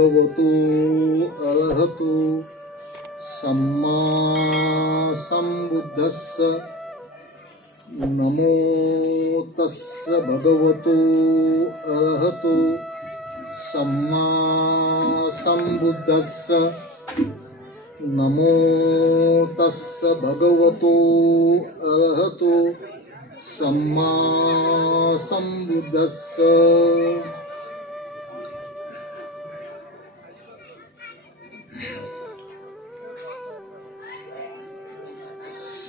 भगवतो अरहतो सम्मा सम्बुद्धस्स नमो तस्स भगवतो अरहतो सम्मा सम्बुद्धस्स नमो तस्स भगवतो अरहतो सम्मा सम्बुद्धस्स।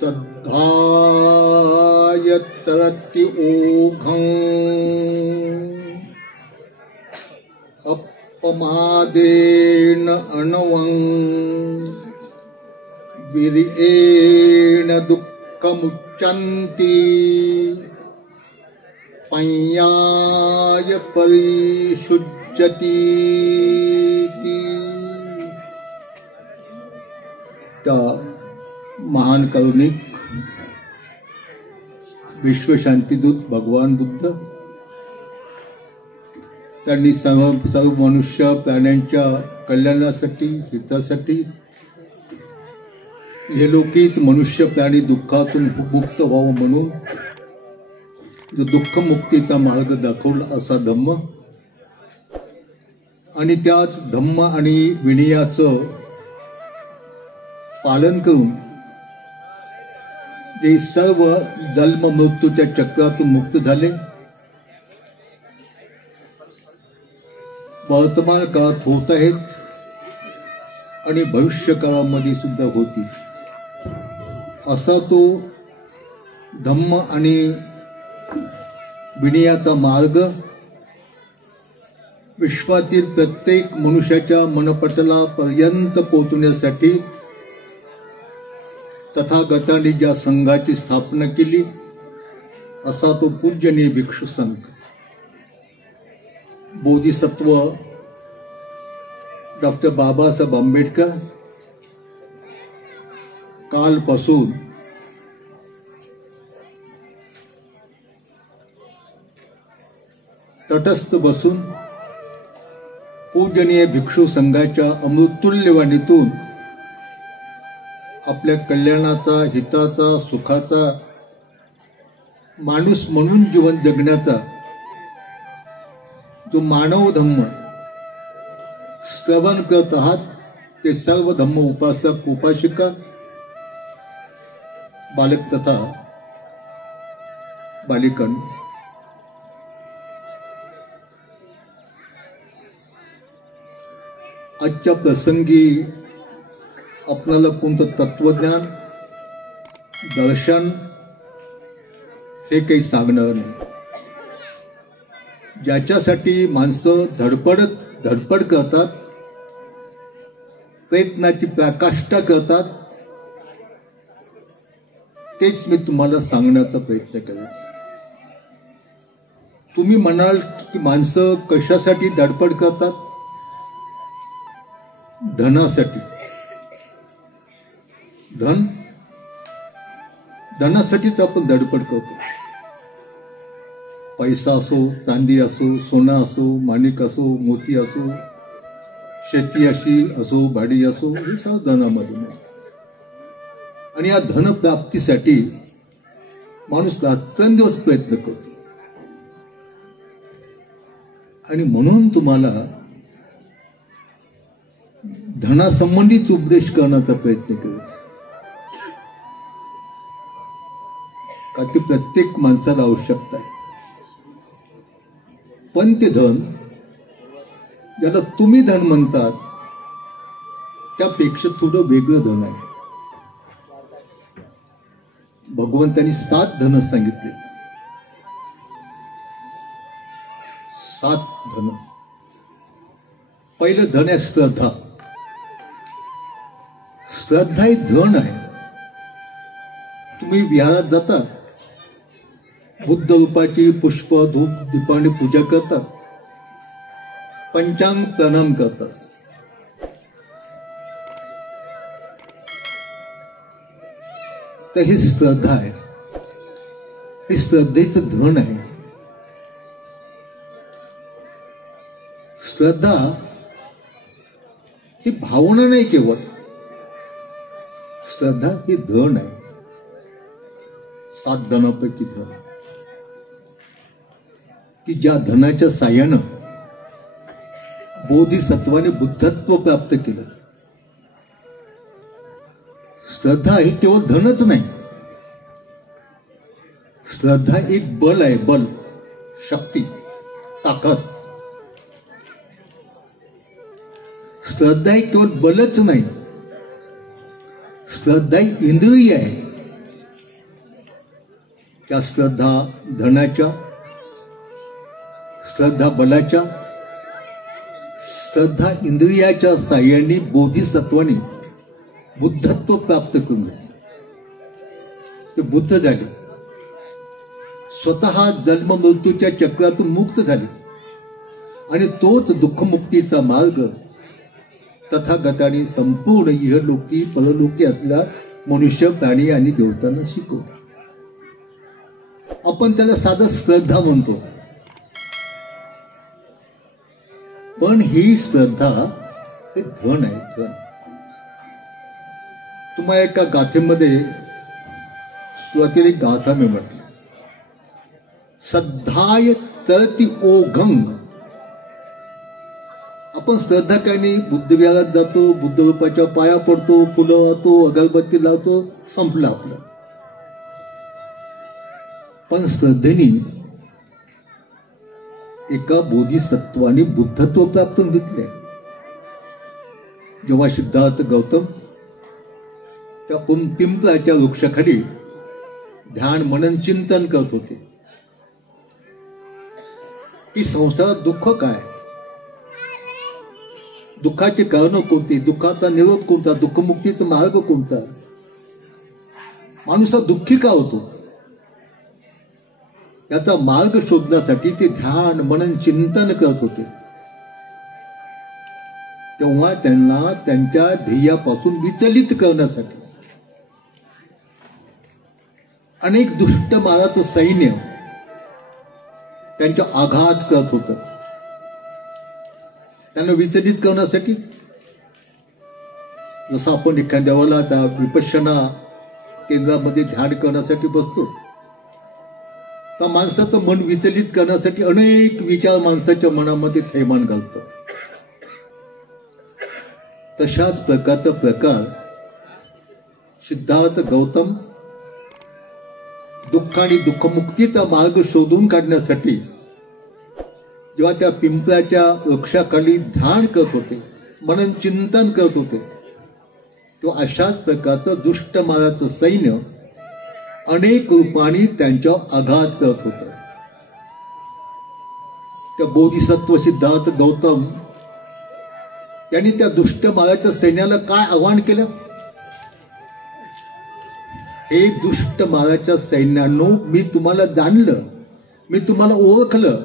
श्रद्धाय तरति ओघं अपमादेन अणवं वीर्येण दुःखमुच्यन्ति पञ्याय परिशुज्यति। महान करुणिक विश्वशांतीदूत भगवान बुद्ध त्यांनी सर्व मनुष्य प्राण्यांच्या कल्याणासाठी हितासाठी हे लोकीच मनुष्य प्राणी दुःखातून मुक्त व्हावं म्हणून जो दुःख मुक्तीचा मार्ग दाखवला असा धम्म आणि त्याच धम्म आणि विनयाचं पालन करून जे सर्व जन्म मृत्यूच्या चक्रातून मुक्त झाले वर्तमान काळात होत आहेत आणि भविष्य काळामध्ये सुद्धा होतील असा तो धम्म आणि विनयाचा मार्ग विश्वातील प्रत्येक मनुष्याच्या मनपटलापर्यंत पोहोचण्यासाठी तथागतांनी ज्या संघाची स्थापना केली असा तो पूजनीय भिक्षू संघ बोधिसत्व डॉक्टर बाबासाहेब आंबेडकर कालपासून तटस्थ बसून पूजनीय भिक्षू संघाच्या अमृततुल्य वाणीतून आपल्या कल्याणाचा हिताचा सुखाचा माणूस म्हणून जीवन जगण्याचा जो मानव धम्म श्रवण करत आहात ते सर्व धम्म उपासक उपासिका बालक तथा बालिकांनो आजच्या प्रसंगी आपल्याला कोणतं तत्वज्ञान दर्शन हे काही सांगणार नाही ज्याच्यासाठी माणसं धडपड करतात प्रयत्नाची पराकाष्ठा करतात तेच मी तुम्हाला सांगण्याचा प्रयत्न केला। तुम्ही म्हणाल की माणसं कशासाठी धडपड करतात धनासाठी धनासाठीच आपण धडपड करतो पैसा असो चांदी असो सोनं असो माणिक असो मोती असो शेती अशी असो भाडी असो हे सर्व धनामधून आणि या धन प्राप्तीसाठी माणूस रात्रंदिवस प्रयत्न करतो आणि म्हणून तुम्हाला धनासंबंधीच उपदेश करण्याचा प्रयत्न करतो का ती प्रत्येक माणसाला आवश्यकता आहे पण ते धन ज्याला तुम्ही धन म्हणतात त्यापेक्षा थोडं वेगळं धन आहे। भगवंतांनी 7 धन सांगितले 7 धन। पहिलं धन आहे श्रद्धा। श्रद्धा ही धन आहे। तुम्ही विहारात जाता बुद्ध रूपाची पुष्प धूप दीपाने पूजा करतात पंचांग प्रणाम करतात तर ही श्रद्धा आहे हे श्रद्धेचं धन आहे। श्रद्धा ही भावना नाही, केवळ श्रद्धा ही धन आहे. 7 धनापैकी धन, की ज्या धनाच्या साह्यानं बोधिसत्वाने बुद्धत्व प्राप्त केलं. श्रद्धा ही केवळ धनच नाही, श्रद्धा एक बल आहे, बल, शक्ती, ताकद. श्रद्धा ही केवळ बलच नाही, श्रद्धा ही इंद्रिय आहे. त्या श्रद्धा धनाच्या, श्रद्धा बलाच्या, श्रद्धा इंद्रियाच्या साह्याने बोधिसत्वाने बुद्धत्व प्राप्त करून ते बुद्ध झाले. स्वतः जन्म मृत्यूच्या चक्रातून मुक्त झाले आणि तोच दुःखमुक्तीचा मार्ग तथागताने संपूर्ण इहलोकी परलोकी असलेल्या मनुष्य, प्राणी आणि देवतांना शिकवलं. आपण त्याला साधं श्रद्धा म्हणतो, पण ही श्रद्धा हे धन आहे, धन. तुम्हाला एका गाथेमध्ये सुरुवातीला एक गाथा मी म्हटली, श्रद्धाय तरती ओघं. आपण श्रद्धा काय नाही, बुद्धविहारात जातो, बुद्ध रूपाच्या पाया पडतो, फुलं वाहतो, अगरबत्ती लावतो, संपलं आपलं. पण श्रद्धेने एका बोधिसत्वाने बुद्धत्व प्राप्त घेतले. जेव्हा सिद्धार्थ गौतम त्या पिंपळाच्या वृक्षाखाली ध्यान मनन चिंतन करत होते की संसारात दुःख काय, दुःखाची कारण कोणती, दुःखाचा निरोध कोणता, दुःखमुक्तीचा मार्ग कोणता, माणूस दुःखी का होतो, याचा मार्ग शोधण्यासाठी ते ध्यान मनन चिंतन करत होते. तेव्हा त्यांना त्यांच्या ध्येयापासून विचलित करण्यासाठी अनेक दुष्ट माराचं सैन्य त्यांच्या आघात करत होतं. त्यांना विचलित करण्यासाठी जसं आपण एखाद्या वेळेला त्या विपश्यना केंद्रामध्ये ध्यान करण्यासाठी बसतो, तर माणसाचं मन विचलित करण्यासाठी अनेक विचार माणसाच्या मनामध्ये थैमान घालतात. तशाच प्रकारचा प्रकार सिद्धार्थ गौतम दुःख आणि दुःखमुक्तीचा मार्ग शोधून काढण्यासाठी जेव्हा त्या पिंपळाच्या वृक्षाखाली ध्यान करत होते, मनन चिंतन करत होते, तेव्हा अशाच प्रकारचं दुष्ट माराचं सैन्य अनेक रूपांनी त्यांच्या आघात करत होतं. त्या बोधिसत्व सिद्धार्थ गौतम त्यांनी त्या दुष्ट माराच्या सैन्याला काय आव्हान केलं, हे दुष्ट माराच्या सैन्यानो, मी तुम्हाला जाणलं, मी तुम्हाला ओळखलं,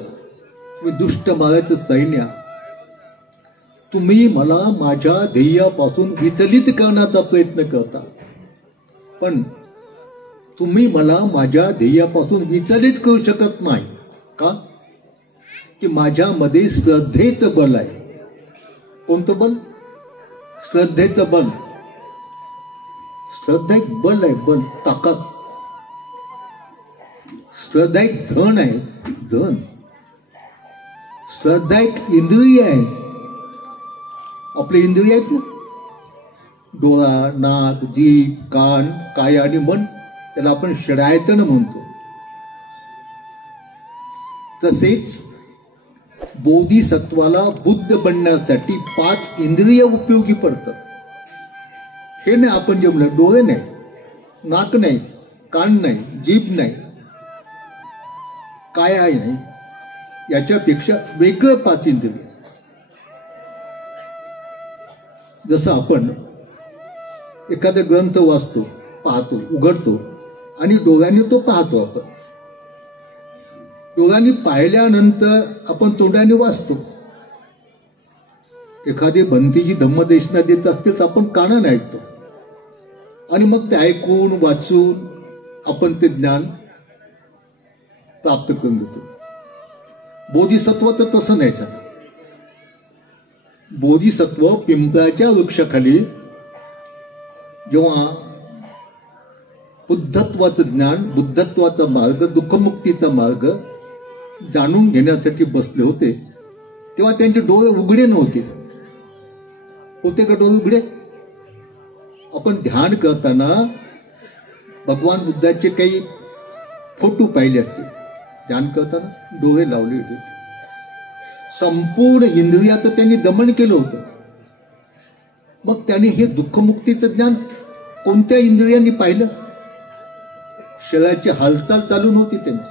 मी दुष्ट माराचं सैन्य, तुम्ही मला माझ्या ध्येयापासून विचलित करण्याचा प्रयत्न करता, पण तुम्ही मला माझ्या ध्येयापासून विचलित करू शकत नाही. का? की माझ्यामध्ये श्रद्धेचं बल आहे. कोणतं बल? श्रद्धेचं बल. श्रद्धा एक बल आहे, बल, ताकद. श्रद्धा एक धन आहे, धन. श्रद्धा एक इंद्रिय आहे. आपले इंद्रिय आहेत ना, डोळा, नाक, जीभ, कान, काय आणि मन, त्याला आपण षडायतन म्हणतो. तसेच बोधिसत्वाला बुद्ध बनण्यासाठी 5 इंद्रिय उपयोगी पडतात. हे नाही आपण जे म्हणलं, डोळे नाही, नाक नाही, कान नाही, जीभ नाही, काय आहे नाही, याच्यापेक्षा वेगळं 5 इंद्रिय. जसं आपण एखादा ग्रंथ वाचतो, पाहतो, उघडतो आणि डोळ्याने तो पाहतो. आपण डोळ्यांनी पाहिल्यानंतर आपण तोंडाने वाचतो. एखादी भंतीची धम्मदेशना देत असतील तर आपण कानाने ऐकतो आणि मग ते ऐकून वाचून आपण ते ज्ञान प्राप्त करून घेतो. बोधिसत्व तर तसं नाही झालं. बोधिसत्व पिंपळाच्या वृक्षाखाली जेव्हा बुद्धत्वाचं ज्ञान, बुद्धत्वाचा मार्ग, दुःखमुक्तीचा मार्ग जाणून घेण्यासाठी बसले होते, तेव्हा त्यांचे डोळे उघडे नव्हते. होते का डोळे उघडे? आपण ध्यान करताना भगवान बुद्धाचे काही फोटो पाहिले असते. ध्यान करताना डोळे लावले होते. संपूर्ण इंद्रियाचं त्यांनी दमन केलं होतं. मग त्यांनी हे दुःखमुक्तीचं ज्ञान कोणत्या इंद्रियांनी पाहिलं? शरीराची हालचाल चालू नव्हती त्यांची.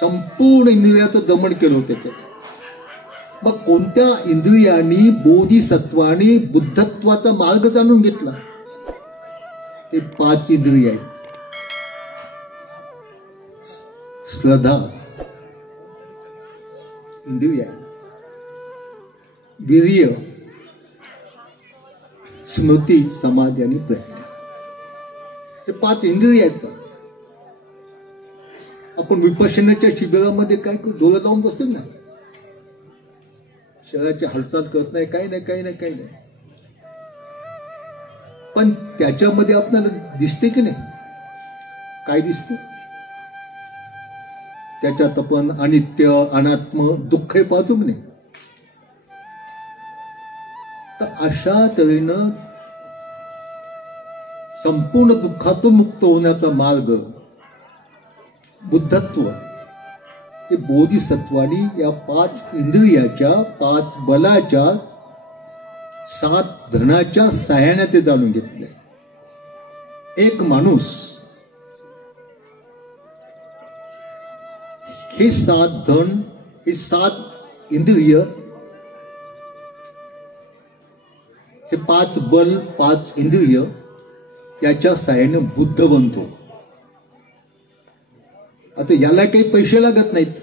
संपूर्ण इंद्रियाचं दमन केलं होतं त्याच्यात. मग कोणत्या इंद्रियांनी बोधिसत्वाने बुद्धत्वाचा मार्ग जाणून घेतला? ते 5 इंद्रिय आहेत. श्रद्धा इंद्रिय, वीर्य, स्मृती, समाधी आणि प्रज्ञा, हे 5 इंद्रिय आहेत का? आपण विपश्यनाच्या शिबिरामध्ये काय डोळे लावून बसतो ना, शरीराची हालचाल करत नाही, काही नाही. पण त्याच्यामध्ये आपल्याला दिसते की नाही? काय दिसते? त्याच्यात आपण अनित्य, अनात्म, दुःख हे पाहतो की नाही? तर अशा तऱ्हेनं संपूर्ण दुःखातून मुक्त होण्याचा मार्ग बुद्धत्व हे बोधिसत्वानी या 5 इंद्रियाच्या, 5 बलाच्या, 7 धनाच्या साह्याने ते जाणून घेतले. एक माणूस हे 7 धन, हे 7 इंद्रिय, हे 5 बल, 5 इंद्रिय याच्या साह्याने बुद्ध बनतो. आता याला काही पैसे लागत नाहीत,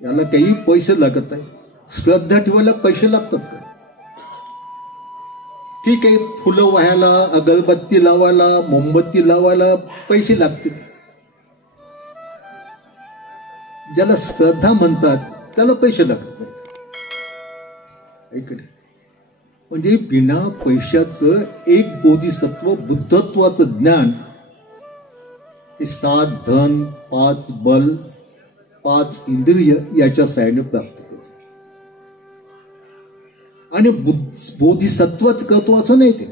याला काही पैसे लागत नाही. श्रद्धा ठेवायला पैसे लागतात का? ठीक आहे, फुलं वाहायला, अगरबत्ती लावायला, मोमबत्ती लावायला पैसे लागतील. ज्याला श्रद्धा म्हणतात त्याला पैसे लागत नाहीत. ऐकले? म्हणजे बिना पैशाचं एक बोधिसत्व बुद्धत्वाचं ज्ञान हे 7 धन, 5 बल, 5 इंद्रिय याच्या साह्याने प्राप्त करतो. आणि बोधिसत्वच करतो असं नाही, ते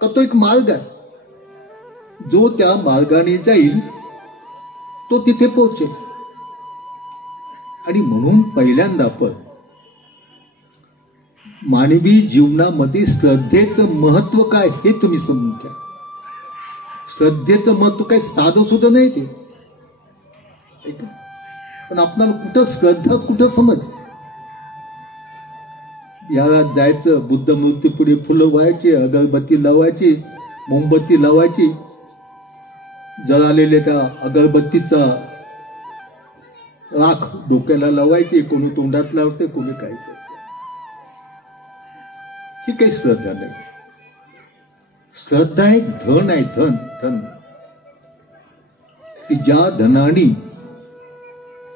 करतो एक मार्ग आहे. जो त्या मार्गाने जाईल तो तिथे पोहोचेल. आणि म्हणून पहिल्यांदा आपण मानवी जीवनामध्ये श्रद्धेचं महत्व काय हे तुम्ही समजून घ्या. श्रद्धेचं महत्व काय साधं सुद्धा नाही ते. पण आपल्याला कुठं श्रद्धा, कुठं समज. याला जायचं, बुद्ध मूर्ती पुढे फुलं व्हायची, अगरबत्ती लावायची, मोमबत्ती लावायची, जळालेल्या त्या अगरबत्तीचा राख डोक्याला लावायची, कोणी तोंडात लावते, कोणी काय करते. ही काही श्रद्धा नाही. श्रद्धा एक धन आहे, धन की ज्या धनाने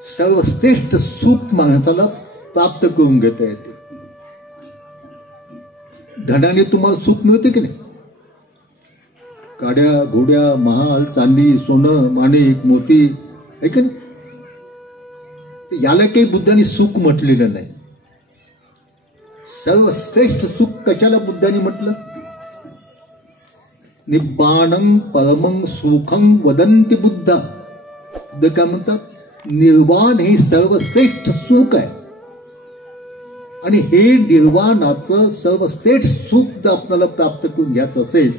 सर्वश्रेष्ठ सुख माणसाला प्राप्त करून घेता येते. धनाने तुम्हाला सुख मिळते की नाही? गाड्या, घोड्या, महाल, चांदी, सोनं, माणिक, मोती, आहे की नाही? याला काही बुद्धाने सुख म्हटलेलं नाही. सर्वश्रेष्ठ सुख कशाला बुद्धाने म्हटलं? निब्बाणं परमं सुखं वदंती बुद्धा. बुद्ध काय म्हणतात? निर्वाण हे सर्वश्रेष्ठ सुख आहे. आणि हे निर्वाणाचं सर्वश्रेष्ठ सुख जर आपल्याला प्राप्त करून घ्यायचं असेल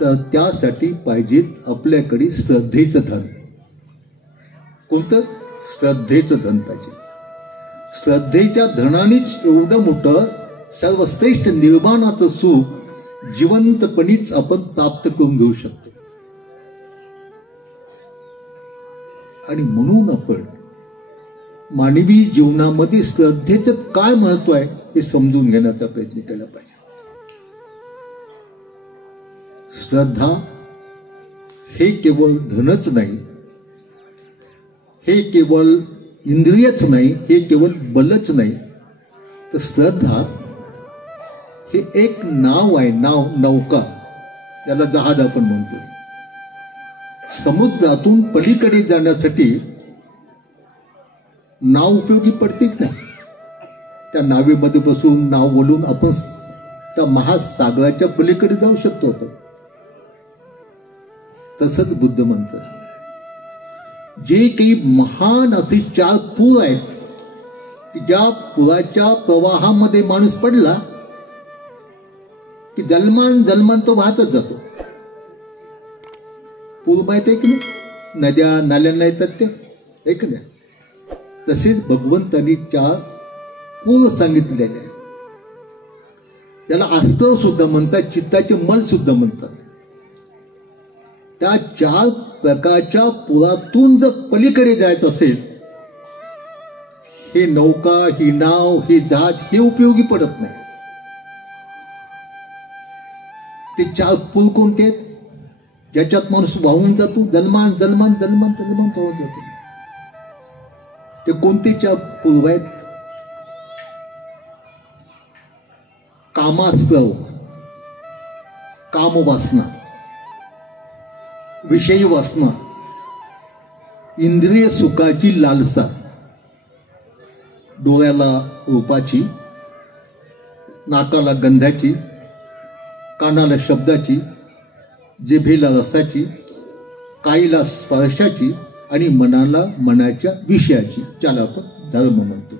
तर त्यासाठी पाहिजे आपल्याकडे श्रद्धेचं धन. कोणतं? श्रद्धेचं धन पाहिजे. श्रद्धेच्या धनानेच एवढं मोठं सर्वश्रेष्ठ निर्वाणाचं सुख जिवंतपणीच आपण प्राप्त करून घेऊ शकतो. आणि म्हणून आपण मानवी जीवनामध्ये श्रद्धेचं काय महत्व आहे हे समजून घेण्याचा प्रयत्न केला पाहिजे. श्रद्धा हे केवळ धनच नाही, हे केवळ इंद्रियच नाही, हे केवळ बलच नाही, तर श्रद्धा हे एक नाव आहे, नौका, त्याला जहाज आपण म्हणतो. समुद्रातून पलीकडे जाण्यासाठी नाव उपयोगी पडतेच नाही. त्या नावेमध्ये बसून नाव बोलून आपण त्या महासागराच्या पलीकडे जाऊ शकतो आपण. तसंच बुद्ध म्हणतात, जे काही महान असे 4 पूर आहेत की ज्या पुराच्या प्रवाहामध्ये माणूस पडला की जन्मान जन्मान तो वाहतच जातो. पूर माहित आहे की नाही, नद्या नाल्यांना येतात ते, ऐक ना. तसेच भगवंतांनी 4 पूर सांगितलेले आहे. त्याला आस्तव सुद्धा म्हणतात, चित्ताचे मल सुद्धा म्हणतात. त्या 4 प्रकारच्या पुरातून जर पलीकडे जायचं असेल, हे नौका, ही नाव, हे जहाज हे उपयोगी पडत नाही. ते 4 पूल कोणते आहेत ज्याच्यात माणूस वाहून जातो, जन्मान जन्मान जन्मान जन्मान वाहून जातो. ते कोणते 4 पूल आहेत? कामास्त्रव, कामवासना, विषयी वासना, इंद्रिय सुखाची लालसा, डोळ्याला रूपाची, नाकाला गंधाची, कानाला शब्दाची, जिभेला रसाची, काईला स्पर्शाची आणि मनाला मनाच्या विषयाची, ज्याला आपण धर्म म्हणतो.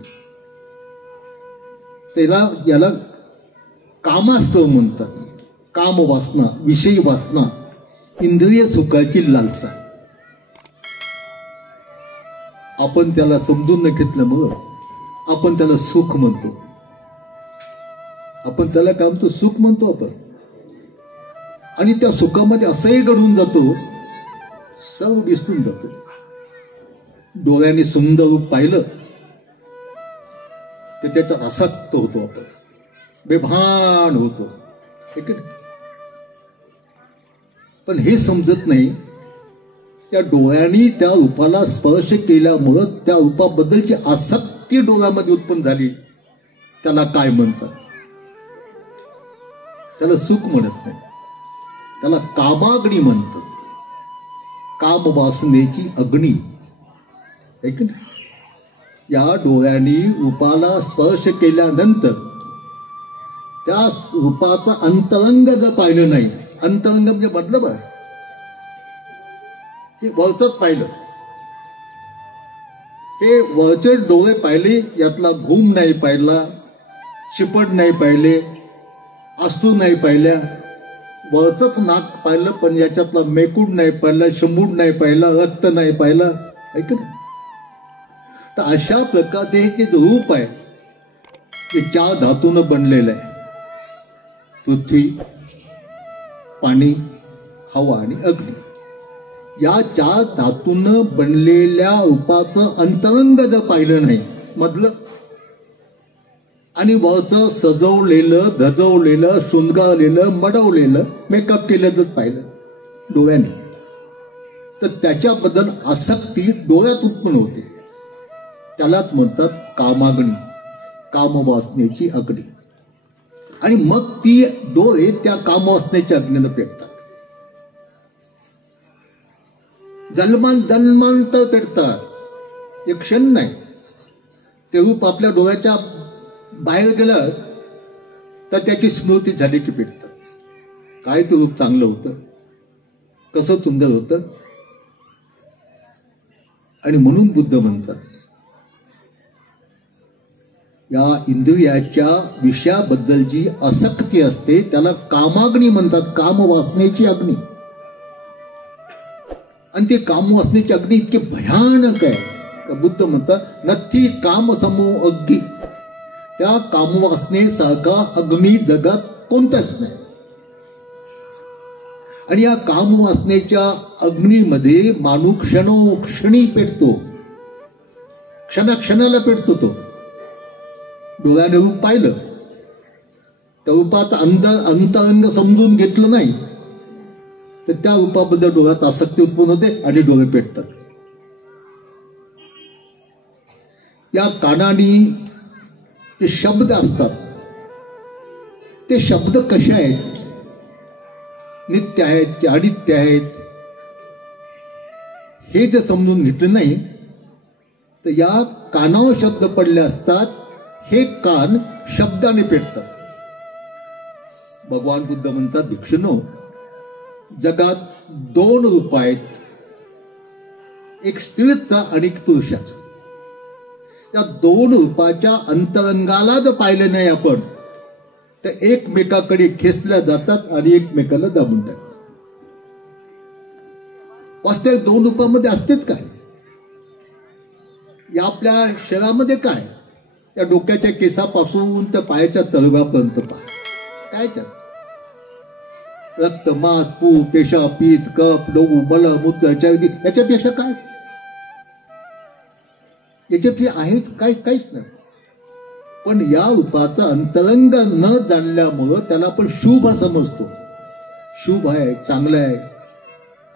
याला कामास्तव म्हणतात. कामवासना, विषयी वासना, इंद्रिय सुखाची लालसा. आपण त्याला समजून न घेतल्यामुळं आपण त्याला सुख म्हणतो. आपण त्याला काय म्हणतो? सुख म्हणतो आपण. आणि त्या सुखामध्ये असंही घडून जातो, सर्व विसरून जातो. डोळ्याने सुंदर रूप पाहिलं तर त्याचा आसक्त होतो, आपण बेभान होतो. ठीक आहे. पण हे समजत नाही, त्या डोळ्यांनी त्या रूपाला स्पर्श केल्यामुळं त्या रूपाबद्दलची आसक्ती डोळ्यामध्ये उत्पन्न झाली, त्याला काय म्हणतात? त्याला सुख म्हणत नाही, त्याला कामाग्नी म्हणतात. कामवासनेची अग्नी. ऐक ना, या डोळ्यांनी रूपाला स्पर्श केल्यानंतर त्या रूपाचा अंतरंग जर पाहिलं नाही, अंतरंग म्हणजे मतलब आहे हे वरचंच पाहिलं, हे वरचे डोळे पाहिले, यातला घूम नाही पाहिला, शिपट नाही पाहिले, अश्रू नाही पाहिल्या, वरचंच नाक पाहिलं पण याच्यातला मेकूड नाही पाहिला, शंभूड नाही पाहिला, रक्त नाही पाहिला. ऐक ना. तर अशा प्रकारचे हे जे रूप आहे ते 4 धातूनं बनलेलं आहे. पृथ्वी, पाणी, हवा आणि अग्नी. या 4 धातूनं बनलेल्या रूपाचं अंतरंग जर पाहिलं नाही मधलं, आणि वरचं सजवलेलं, धजवलेलं, शृंगारलेलं, मडवलेलं, मेकअप केलं जर पाहिलं डोळ्याने, तर त्याच्याबद्दल आसक्ती डोळ्यात उत्पन्न होते. त्यालाच म्हणतात कामाग्नी, कामवासनेची अग्नी. आणि मग ती डोळे त्या कामवासनेच्या अग्नीनं पेटतात. जन्मांतर पेटतात, एक क्षण नाही. ते रूप आपल्या डोळ्याच्या बाहेर गेलं तर त्याची स्मृती झाली की पेटतात. काय ते रूप चांगलं होतं, कसं सुंदर होतं. आणि म्हणून बुद्ध म्हणतात, या इंद्रियाच्या विषयाबद्दल जी आसक्ती असते त्याला कामाग्नी म्हणतात, कामवासनेची अग्नी. आणि ते कामवासनेची अग्नी इतके भयानक आहे, बुद्ध म्हणतात नथी काम समूह अग्नी. त्या कामवासनेसारखा अग्नी जगात कोणताच नाही. आणि या कामवासनेच्या अग्नीमध्ये माणूस क्षणोक्षणी पेटतो, क्षणाक्षणाला पेटतो. तो डोळ्याने रूप पाहिलं, त्या रूपाचा अंतरंग समजून घेतलं नाही तर त्या रूपाबद्दल डोळ्यात आसक्ती उत्पन्न होते आणि डोळे पेटतात. या कानाने जे शब्द असतात ते शब्द कसे आहेत, नित्य आहेत की अनित्य आहेत, हे जर समजून घेतलं नाही तर या कानावर शब्द पडले असतात, हे कान शब्दाने पेटतात. भगवान बुद्ध म्हणतात, भिक्षुनो, जगात 2 रूप आहेत, एक स्त्रीचा आणि एक पुरुषाचा. त्या 2 रूपाच्या अंतरंगाला जर पाहिलं नाही आपण तर एकमेकाकडे खेचल्या जातात आणि एकमेकाला दाबून टाकतात. वास्तविक 2 रूपामध्ये असतेच काय? या आपल्या शरीरामध्ये काय, त्या डोक्याच्या केसापासून तर पायाच्या तळव्यापर्यंत काय त्यात रक्त, मांस, पूप, पेशा, पीत, कफ, लहू, मल, मूत्र, चरबी, याच्यापेक्षा काय? याच्यापेक्षा आहे काहीच नाही. पण या रूपाचा अंतरंग न जाणल्यामुळं त्याला आपण शुभ समजतो. शुभ आहे, चांगलं आहे.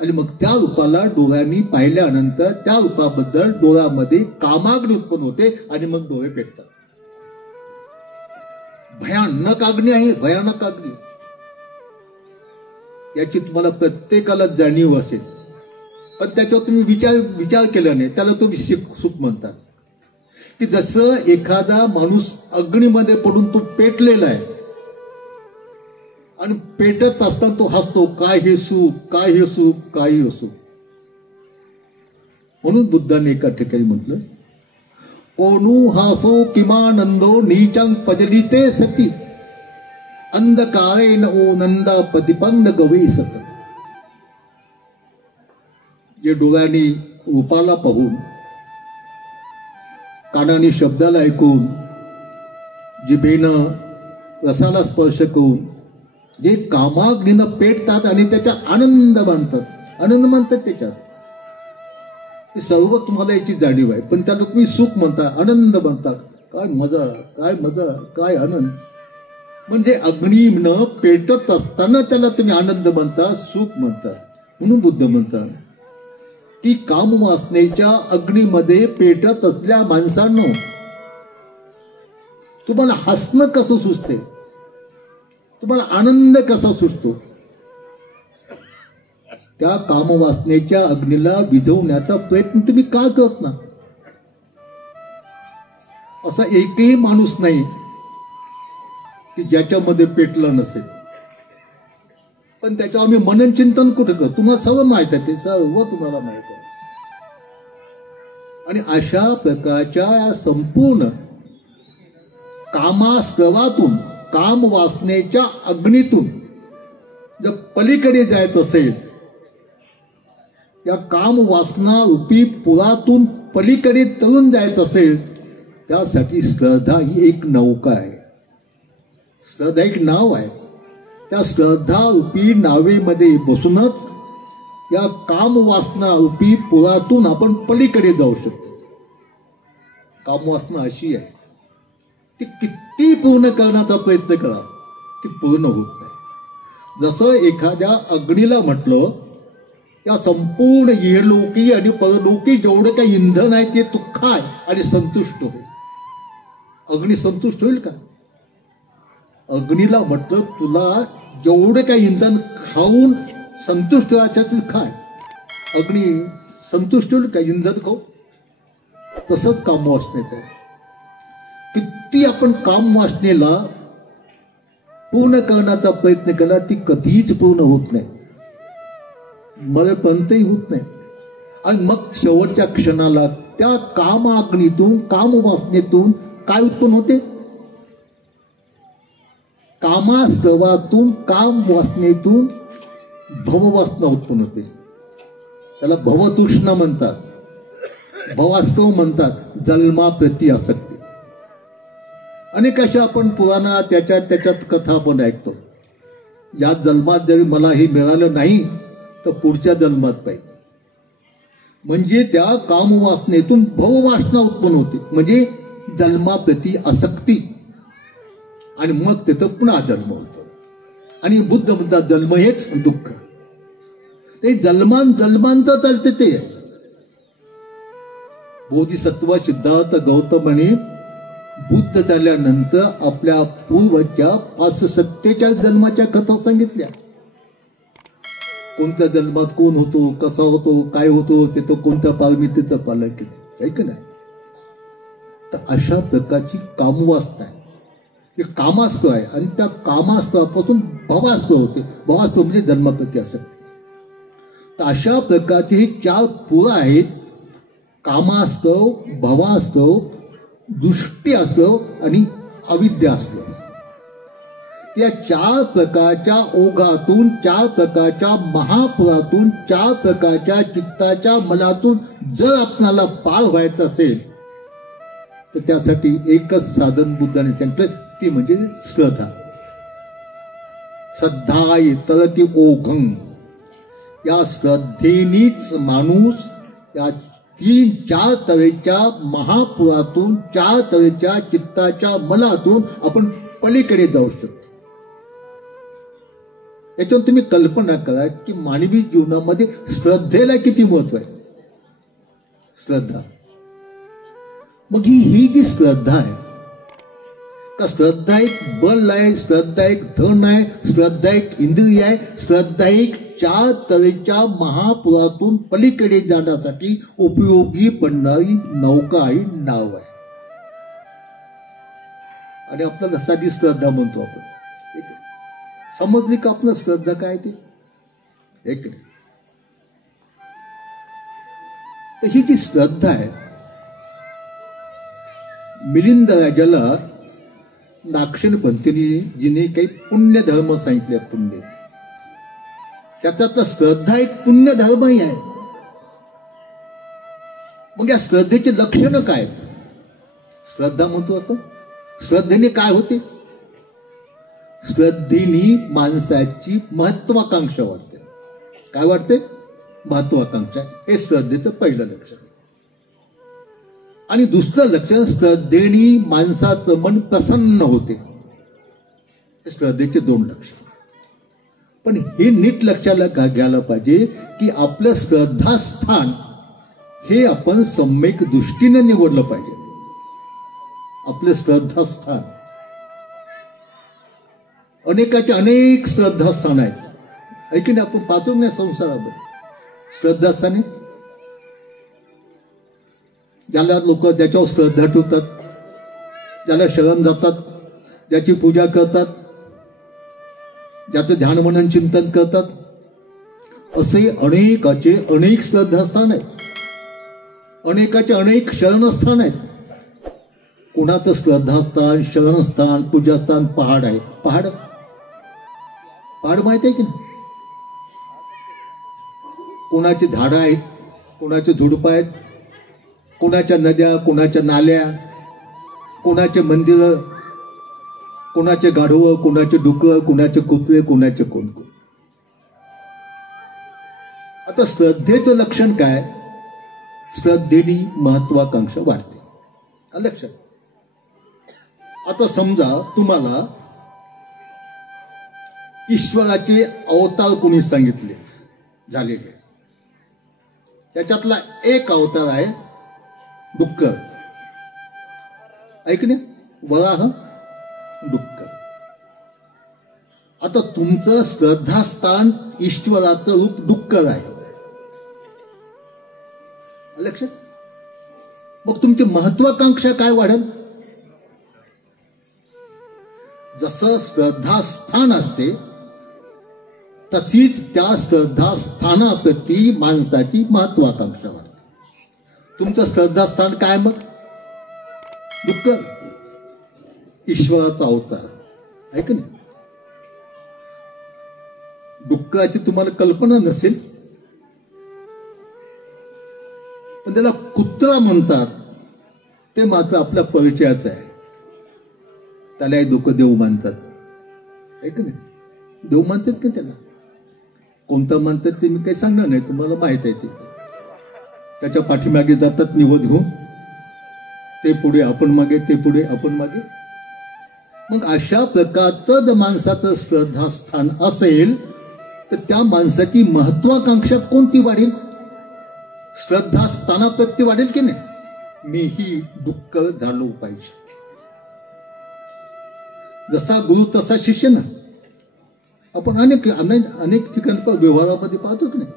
आणि मग त्या रूपाला डोळ्यांनी पाहिल्यानंतर त्या रूपाबद्दल डोळ्यामध्ये कामाग्नी उत्पन्न होते आणि मग डोळे पेटतात. भयानक अग्नी आहे, भयानक अग्नी. याची तुम्हाला प्रत्येकाला जाणीव असेल, पण त्याच्यावर तुम्ही विचार केला नाही. त्याला तुम्ही सुख म्हणतात. की जसं एखादा माणूस अग्नीमध्ये पडून तो पेटलेला आहे आणि पेटत असताना तो हसतो, काय हे सुख, काय हे सुख, काही असो. म्हणून बुद्धाने एका ठिकाणी म्हटलं, ओनू हासो किमानंदो नीचांग पजलिते सती अंधकारेण ओ नंदा प्रतिपन्न गवे सत. जे डोळ्यांनी रूपाला पाहून, कानाने शब्दाला ऐकून, जिभेनं रसाला स्पर्श करून जे कामाग्नीनं पेटतात आणि त्याचा आनंद मानतात त्याच्यात, हे सर्व तुम्हाला याची जाणीव आहे. पण त्याला तुम्ही सुख म्हणता, आनंद म्हणतात. काय मजा, काय मजा, काय आनंद. म्हणजे अग्नीनं पेटत असताना त्याला तुम्ही आनंद म्हणता, सुख म्हणता. म्हणून बुद्ध म्हणतात की कामवासनेच्या अग्नीमध्ये पेटत असल्या माणसांनो, तुम्हाला हसणं कसं सुचते, तुम्हाला आनंद कसा सुचतो? त्या कामवासनेच्या अग्नीला विझवण्याचा प्रयत्न तुम्ही का करत ना? असा एकही माणूस नाही की ज्याच्यामध्ये पेटलं नसेल. पण त्याच्यावर आम्ही मनन चिंतन कुठे करतो? तुम्हाला सर्व माहित आहे, ते सर्व तुम्हाला माहित आहे. आणि अशा प्रकारच्या संपूर्ण कामास्त्रवातून, काम वासनेच्या अग्नीतून जर पलीकडे जायचं असेल, या काम वासना रूपी पुरातून पलीकडे तरून जायचं असेल, त्यासाठी श्रद्धा ही एक नौका आहे. श्रद्धा एक नाव आहे. त्या श्रद्धा रूपी नावेमध्ये बसूनच या कामवासना रूपी पुरातून आपण पलीकडे जाऊ शकतो. कामवासना अशी आहे, ती किती पूर्ण करण्याचा प्रयत्न करा, ती पूर्ण होत नाही. जसं एखाद्या अग्नीला म्हटलं, या संपूर्ण इहलोकी आणि परलोकी जेवढं काही इंधन आहे ते तू खाय आणि संतुष्ट होईल. अग्नी संतुष्ट होईल का? अग्नीला म्हटलं, तुला जेवढे काही इंधन खाऊन संतुष्ट व्हायचं खाय. अग्नी संतुष्ट होईल का इंधन खाऊ? तसंच काम वासनेचं आहे. किती आपण काम वासनेला पूर्ण करण्याचा प्रयत्न केला, ती कधीच पूर्ण होत नाही, मरेपर्यंतही होत नाही. आणि मग शेवटच्या क्षणाला त्या कामाग्नीतून, कामवासनेतून काय उत्पन्न होते? कामास्त्रवातून, काम वासनेतून भववासना उत्पन्न होते. त्याला भवतृष्णा म्हणतात, भवास्त्रव म्हणतात, जन्माप्रती आसक्ती. अनेक अशा आपण पुराणात त्याच्यात कथा आपण ऐकतो. या जन्मात जरी मला हे मिळालं नाही तर पुढच्या जन्मात पाहिजे. म्हणजे त्या कामवासनेतून भववासना उत्पन्न होते, म्हणजे जन्माप्रती आसक्ती. आणि मग तिथं पुन्हा जन्म होतो. आणि बुद्ध म्हणतात, जन्म हेच दुःख. ते जन्मांचं चालते ते बोधिसत्व सिद्धार्थ गौतम आणि बुद्ध झाल्यानंतर आपल्या पूर्वच्या 547 जन्माच्या कथा सांगितल्या. कोणत्या जन्मात कोण होतो, कसा होतो, काय होतो, ते तो कोणत्या पारमितेचं पालन केलं, ऐक नाही. तर अशा प्रकारची कामवासना आहे, ते कामास्त्र आहे. आणि त्या कामास्त्रापासून भवास्त्र होते. भवास्त्र म्हणजे जन्मप्रती असत. तर अशा प्रकारचे हे 4 पुरं आहेत: कामास्त्र, भवास्त्र, दृष्टी असतं आणि अविद्या असतं. या 4 प्रकारच्या ओघातून, 4 प्रकारच्या महापुरातून, 4 प्रकारच्या चित्ताच्या मनातून जर आपणाला पार व्हायचं असेल तर त्यासाठी एकच साधन बुद्धाने सांगितलं, ती म्हणजे श्रद्धा. श्रद्धाय तरती ओघं. या श्रद्धेनीच माणूस या 3-4 तऱ्हेच्या महापुरातून, 4 तऱ्हेच्या चित्ताच्या मनातून आपण पलीकडे जाऊ शकतो. याच्यावर तुम्ही कल्पना करा की मानवी जीवनामध्ये श्रद्धेला किती महत्व आहे. श्रद्धा, मग ही जी श्रद्धा आहे का, श्रद्धा एक बल आहे, श्रद्धा एक धन आहे, श्रद्धा एक इंद्रिय आहे, श्रद्धा एक 4 तऱ्हेच्या महापुरातून पलीकडे जाण्यासाठी उपयोगी पडणारी नौका आहे, नाव आहे. आणि आपल्याला साधी श्रद्धा म्हणतो आपण. समजली का आपलं श्रद्धा काय ते, एक नाही. तर ही जी श्रद्धा आहे, मिलिंद राजाला नागसेन पंथीने जिने काही पुण्य धर्म सांगितले, पुण्य, त्याच्यातला श्रद्धा एक पुण्य धर्मही आहे. मग या श्रद्धेचे लक्षण काय? श्रद्धा म्हणतो आपण, श्रद्धेने काय होते? श्रद्धेने माणसाची महत्वाकांक्षा वाढते. काय वाढते? महत्वाकांक्षा. हे श्रद्धेचं पहिलं लक्षण. आणि दुसरं लक्षण, श्रद्धेने माणसाचं मन प्रसन्न होते. हे श्रद्धेचे 2 लक्षण. पण हे नीट लक्षाला घ्यायला पाहिजे की आपलं श्रद्धास्थान हे आपण सम्यक दृष्टीने निवडलं पाहिजे. आपलं श्रद्धास्थान, अनेकाचे अनेक श्रद्धास्थान आहेत, ऐकून आपण पाहतो नाही संसारामध्ये. श्रद्धास्थाने ज्याला लोक ज्याच्यावर श्रद्धा ठेवतात, ज्याला शरण जातात, ज्याची पूजा करतात, ज्याचं ध्यान मनन चिंतन करतात, असे अनेकाचे अनेक श्रद्धास्थान आहेत, अनेकाचे अनेक शरणस्थान आहेत. कोणाचं श्रद्धास्थान, शरणस्थान, पूजास्थान पहाड आहे. पहाड माहित आहे की नाही? कोणाची झाडं आहेत, कोणाचे झुडपं आहेत, कोणाच्या नद्या, कोणाच्या नाल्या, कोणाचे मंदिरं, कोणाचे गाढवं, कोणाचे डुकरं, कोणाचे कुत्रे, कोणाचे कोण. आता श्रद्धेचं लक्षण काय? श्रद्धेने महत्वाकांक्षा वाढते. लक्षात. आता समजा तुम्हाला ईश्वराचे अवतार कोणी सांगितले झालेले, त्याच्यातला एक अवतार आहे डुक्कर. ऐकणे, वराह, डुक्कर. आता तुमचं श्रद्धास्थान ईश्वराचं रूप डुक्कर आहे. लक्षात. मग तुमची महत्वाकांक्षा काय वाढेल? जसं श्रद्धास्थान असते तशीच त्या श्रद्धास्थानाप्रती माणसाची महत्वाकांक्षा वाढते. तुमचं श्रद्धास्थान काय? मग डुक्कर, ईश्वराचा अवतार. ऐक ना, डुक्कराची तुम्हाला कल्पना नसेल, पण त्याला कुत्रा म्हणतात, ते मात्र आपल्या परिचयाचं आहे. त्यालाही लोक देव मानतात. ऐक ना, देव मानतात का त्याला? कोणता मानतात ते मी काही सांगणार नाही, तुम्हाला माहित आहे. ते त्याच्या पाठीमागे जातात निवड घेऊन, ते पुढे आपण मागे, ते पुढे आपण मागे. मग अशा प्रकारचं जर माणसाचं श्रद्धास्थान असेल तर त्या माणसाची महत्वाकांक्षा कोणती वाढेल? श्रद्धास्थानाप्रती वाढेल की नाही? मीही डुक्कर झालो पाहिजे. जसा गुरु तसा शिष्य ना. आपण अनेक ठिकाणी व्यवहारामध्ये पाहतो की नाही,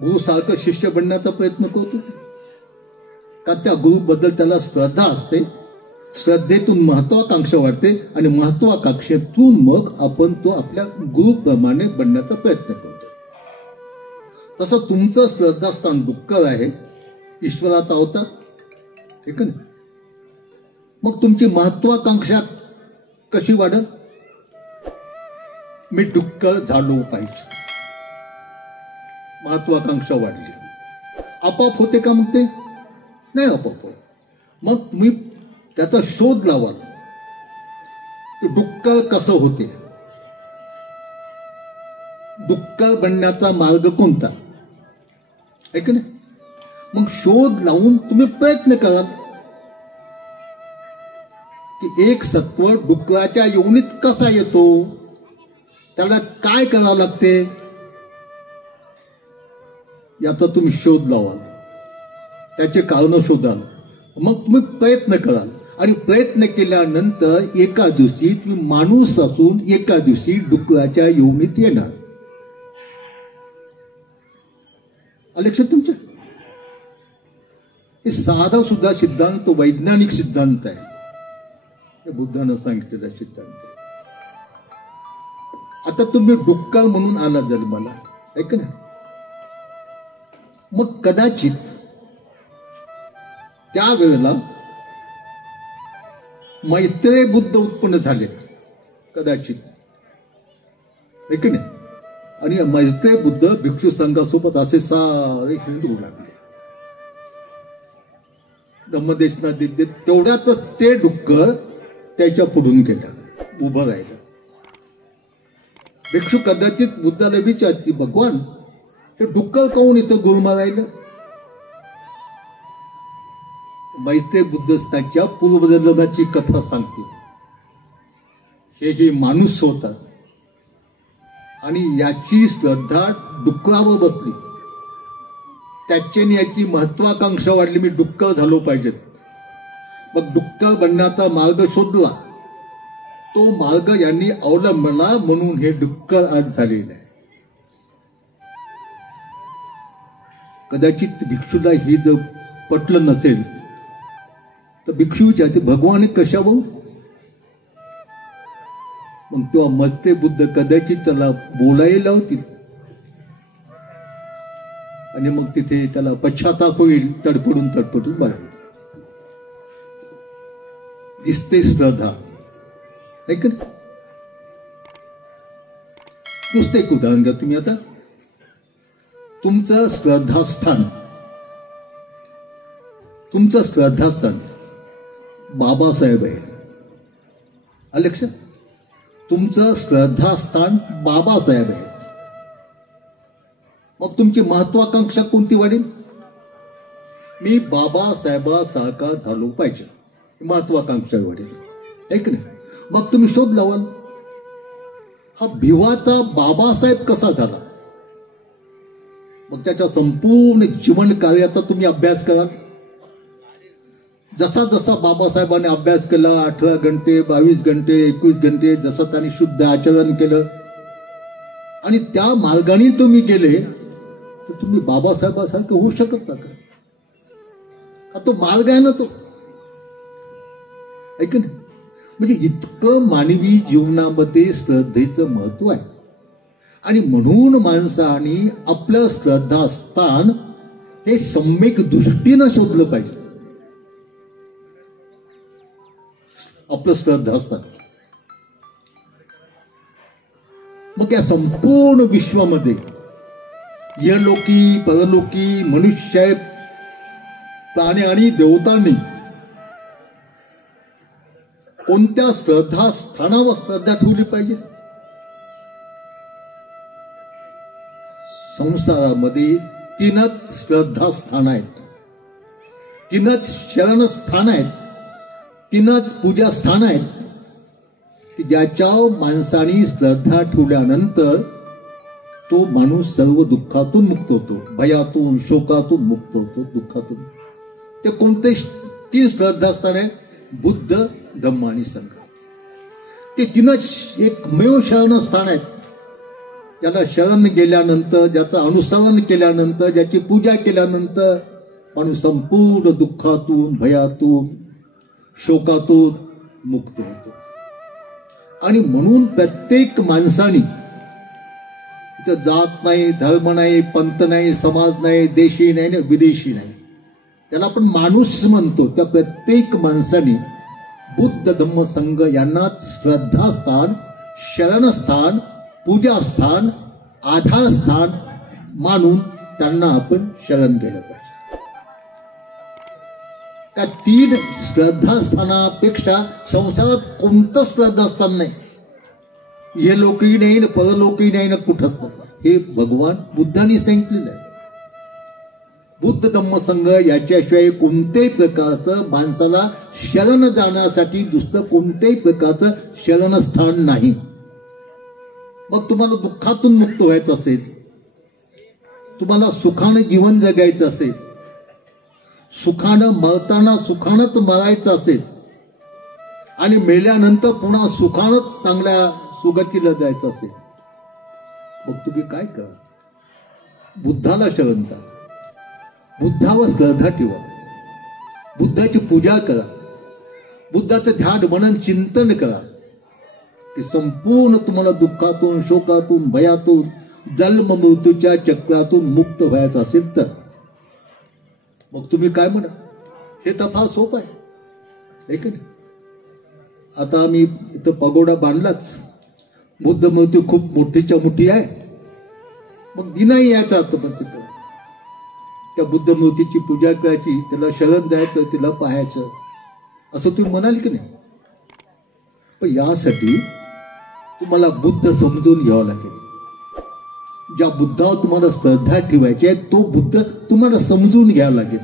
गुरु सारखं शिष्य बनण्याचा प्रयत्न करतो का त्या गुरु बद्दल त्याला श्रद्धा असते, श्रद्धेतून महत्वाकांक्षा वाढते आणि महत्वाकांक्षेतून मग आपण तो आपल्या गुरुप्रमाणे बनण्याचा प्रयत्न करतो. तसं तुमचं श्रद्धास्थान डुक्कर आहे, ईश्वराचा अवतार, ठीक आहे ना. मग तुमची महत्वाकांक्षा कशी वाढत? मी डुक्कर झालो पाहिजे. महत्वाकांक्षा वाढली, आपोआप होते का? मग ते नाही आपोआप. मग तुम्ही त्याचा शोध लावाल की डुक्कर कसं होते, डुक्कर बनण्याचा मार्ग कोणता, ऐक ना. मग शोध लावून तुम्ही प्रयत्न कराल की एक सत्व डुकराच्या योनीत कसा येतो, त्याला काय करावं लागते, याचा तुम्ही शोध लावाल, त्याचे कारण शोधाल. मग तुम्ही प्रयत्न कराल आणि प्रयत्न केल्यानंतर एका दिवशी तुम्ही माणूस असून एका दिवशी डुकराच्या योनीत येणार. लक्षात तुमच्या? हे साधा सुद्धा सिद्धांत वैज्ञानिक सिद्धांत आहे, हे बुद्धानं सांगितलेला सिद्धांत. आता तुम्ही डुक्कर म्हणून आला जन्माला, ऐक ना. मग कदाचित त्यावेळेला मैत्रेय बुद्ध उत्पन्न झाले, कदाचित, ऐक ना. आणि मैत्रेय बुद्ध भिक्षू संघासोबत असे सारे हिंदू लागले धम्मदेशना देत. तेवढ्यातच ते डुक्कर त्याच्या पुढून गेलं, उभं राहिलं. भिक्षू कदाचित बुद्धाला विचारते, भगवान हे डुक्कर काऊन इथं गुरुमा राहिलं? मैत्रेय बुद्ध त्याच्या पूर्वजन्माची कथा सांगते. हे माणूस होता आणि याची श्रद्धा डुकरावर बसली, त्याच्याने याची महत्वाकांक्षा वाढली, मी डुक्कर झालो पाहिजेत. मग डुक्कर बनण्याचा मार्ग शोधला, तो मार्ग यांनी अवलंबला, म्हणून हे डुक्कर आज झालेलं आहे. कदाचित भिक्षूला हे जर पटलं नसेल तर भिक्षू विचारते, भगवान कशावर? मग तेव्हा मैत्रेय बुद्ध कदाचित त्याला बोलायला होतील आणि मग तिथे त्याला पश्चाताप होईल, तडपडून बाहेर दिसते श्रद्धा, ऐक ना. नुसतं एक उदाहरण घ्या तुम्ही. आता तुमचं श्रद्धास्थान बाबासाहेब आहे, लक्षात. तुमचं श्रद्धास्थान बाबासाहेब आहे. मग तुमची महत्वाकांक्षा कोणती वाढेल? मी बाबासाहेबासारखा झालो पाहिजे, महत्वाकांक्षा वाढेल, ऐक ना. मग तुम्ही शोध लावाल, हा भिवाचा बाबासाहेब कसा झाला. मग त्याच्या संपूर्ण जीवन कार्याचा तुम्ही अभ्यास कराल. जसा जसा बाबासाहेबांनी अभ्यास केला, 18 घंटे 22 घंटे 21 घंटे, जसं त्यांनी शुद्ध आचरण केलं आणि त्या मार्गाने तुम्ही गेले, तर तुम्ही बाबासाहेबासारखं होऊ शकत ना का? तो मार्ग आहे ना तो, ऐक ना. म्हणजे इतकं मानवी जीवनामध्ये श्रद्धेचं महत्व आहे आणि म्हणून माणसाने आपलं श्रद्धास्थान हे सम्यक दृष्टीनं शोधलं पाहिजे. आपलं श्रद्धास्थान. मग या संपूर्ण विश्वामध्ये यलोकी परलोकी मनुष्य प्राणी आणि देवतांनी कोणत्या श्रद्धास्थानावर श्रद्धा ठेवली पाहिजे? संसारामध्ये 3च श्रद्धास्थान आहेत, 3च शरणस्थान आहेत, 3च पूजास्थान आहेत की ज्याच्यावर माणसाने श्रद्धा ठेवल्यानंतर तो माणूस सर्व दुःखातून मुक्त होतो, भयातून शोकातून मुक्त होतो, दुःखातून. ते कोणते 3 श्रद्धास्थान आहे? बुद्ध, धम्म आणि संघ. ते 3च एकमेव शरणस्थान आहेत. ज्याला शरण गेल्यानंतर, ज्याचं अनुसरण केल्यानंतर, ज्याची पूजा केल्यानंतर माणूस संपूर्ण दुःखातून, भयातून, शोकातून मुक्त होतो. आणि म्हणून प्रत्येक माणसाने, इथं जात नाही, धर्म नाही, पंथ नाही, समाज नाही, देशी नाही ना विदेशी नाही, त्याला आपण माणूस म्हणतो, त्या प्रत्येक माणसाने बुद्ध, धम्म, संघ यांनाच श्रद्धास्थान, शरणस्थान, पूजास्थान, आधारस्थान मानून त्यांना आपण शरण केलं पाहिजे. त्या 3 श्रद्धास्थानापेक्षा संसारात कोणतं श्रद्धास्थान नाही. हे लोकही नाही ना परलोकही नाही ना कुठंच नाही. हे भगवान बुद्धांनी सांगितलेलं आहे. बुद्ध, धम्म, संघ याच्याशिवाय कोणत्याही प्रकारचं माणसाला शरण जाण्यासाठी दुसरं कोणत्याही प्रकारचं शरणस्थान नाही. मग तुम्हाला दुःखातून मुक्त व्हायचं असेल, तुम्हाला सुखानं जीवन जगायचं असेल, सुखानं मरताना सुखानंच मरायचं असेल आणि मेल्यानंतर पुन्हा सुखानंच चांगल्या सुगतीला जायचं असेल, मग तुम्ही काय करा? बुद्धाला शरण जा, बुद्धावर श्रद्धा ठेवा, बुद्धाची पूजा करा, बुद्धाचं ध्यान, मनन, चिंतन करा की संपूर्ण तुम्हाला दुःखातून, शोकातून, भयातून, जन्म मृत्यूच्या चक्रातून मुक्त व्हायचं असेल तर मग तुम्ही काय म्हणा? हे तर फार सोपं आहे की नाही? आता आम्ही इथं पगोडा बांधलाच, बुद्ध मूर्ती खूप मोठीच्या मोठी आहे, मग दिनाही यायचा आता पण तिथं त्या बुद्ध मूर्तीची पूजा करायची, त्याला शरण जायचं, तिला पाहायचं, असं तुम्ही म्हणाल की नाही? पण यासाठी तुम्हाला बुद्ध समजून घ्यावं लागेल. ज्या बुद्धावर तुम्हाला श्रद्धा ठेवायची आहे तो बुद्ध तुम्हाला समजून घ्यावा लागेल.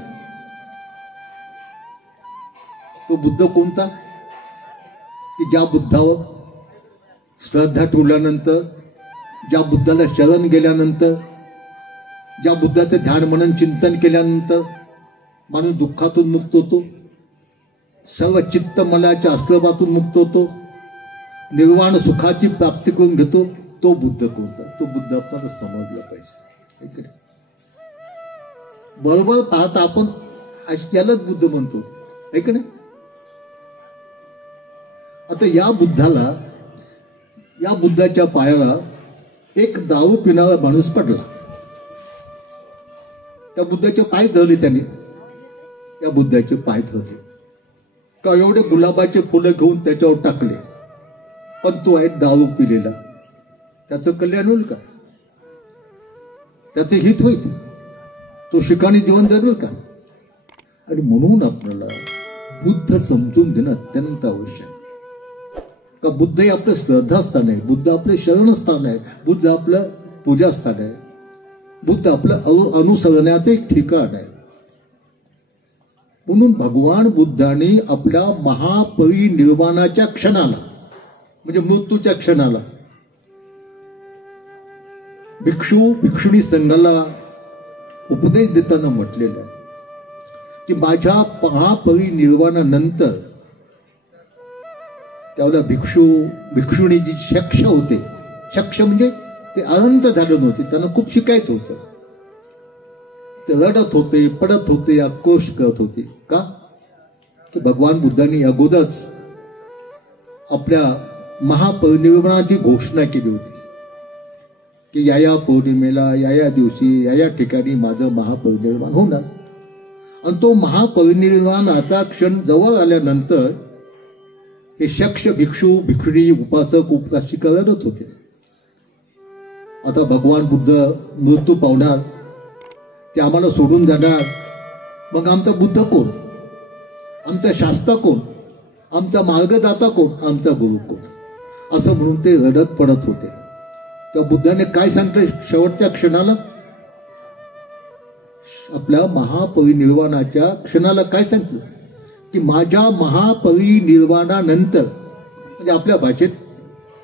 तो बुद्ध कोणता? की ज्या बुद्धावर श्रद्धा ठेवल्यानंतर, ज्या बुद्धाला शरण गेल्यानंतर, ज्या बुद्धाचं ध्यान, मनन, चिंतन केल्यानंतर माणूस दुःखातून मुक्त होतो, सर्व चित्त मलाच्या अस्त्रभातून मुक्त होतो, निर्वाण सुखाची प्राप्ती करून घेतो, तो बुद्ध कोणता? तो बुद्ध आपल्याला समजला पाहिजे. बरोबर पाहता आपण यालाच बुद्ध म्हणतो, ऐक नाही? आता या बुद्धाला, या बुद्धाच्या पायाला एक दारू पिणारा माणूस पडला. त्या बुद्धाचे पाय धरले त्याने, त्या बुद्धाचे पाय धरले का एवढे गुलाबाचे फुलं घेऊन त्याच्यावर टाकले, पण तो आहे दारू पिलेला, त्याचं कल्याण होईल का? त्याचे हित होईल? तो शिकाणी जीवन जगेल का? आणि म्हणून आपल्याला बुद्ध समजून घेणं अत्यंत आवश्यक आहे. का बुद्ध हे आपलं श्रद्धास्थान आहे, बुद्ध आपलं शरणस्थान आहे, बुद्ध आपलं पूजास्थान आहे, बुद्ध आपलं अनुसरण्याचं एक ठिकाण आहे. म्हणून भगवान बुद्धांनी आपल्या महापरिनिर्वाणाच्या क्षणाला, म्हणजे मृत्यूच्या क्षणाला, भिक्षू भिक्षुणी संघाला उपदेश देताना म्हटलेलं आहे की माझ्या महापरिनिर्वाणानंतर त्यावेळेला भिक्षुणी जी शक्ष होते, शक्ष म्हणजे ते अनंत झाले नव्हते, त्यांना खूप शिकायचं होतं, ते रडत होते, पडत होते, आक्रोश करत होते. का? की भगवान बुद्धांनी अगोदरच आपल्या महापरिनिर्वाणाची घोषणा केली होती की या पौर्णिमेला, या दिवशी, या ठिकाणी माझं महापरिनिर्वाण होणार. आणि तो महापरिनिर्वाणाचा क्षण जवळ आल्यानंतर हे शक्ष भिक्षू भिक्षुणी उपासक उपासिका रडत होते. आता भगवान बुद्ध मृत्यू पावणार, ते आम्हाला सोडून जाणार, मग आमचा बुद्ध कोण? आमचा शास्त्र कोण? आमचा मार्गदाता कोण? आमचा गुरु कोण? असं म्हणून ते रडत पडत होते. त्या बुद्धाने काय सांगितलं शेवटच्या क्षणाला? आपल्या महापरिनिर्वाणाच्या क्षणाला काय सांगितलं? की माझ्या महापरिनिर्वाणानंतर, म्हणजे आपल्या भाषेत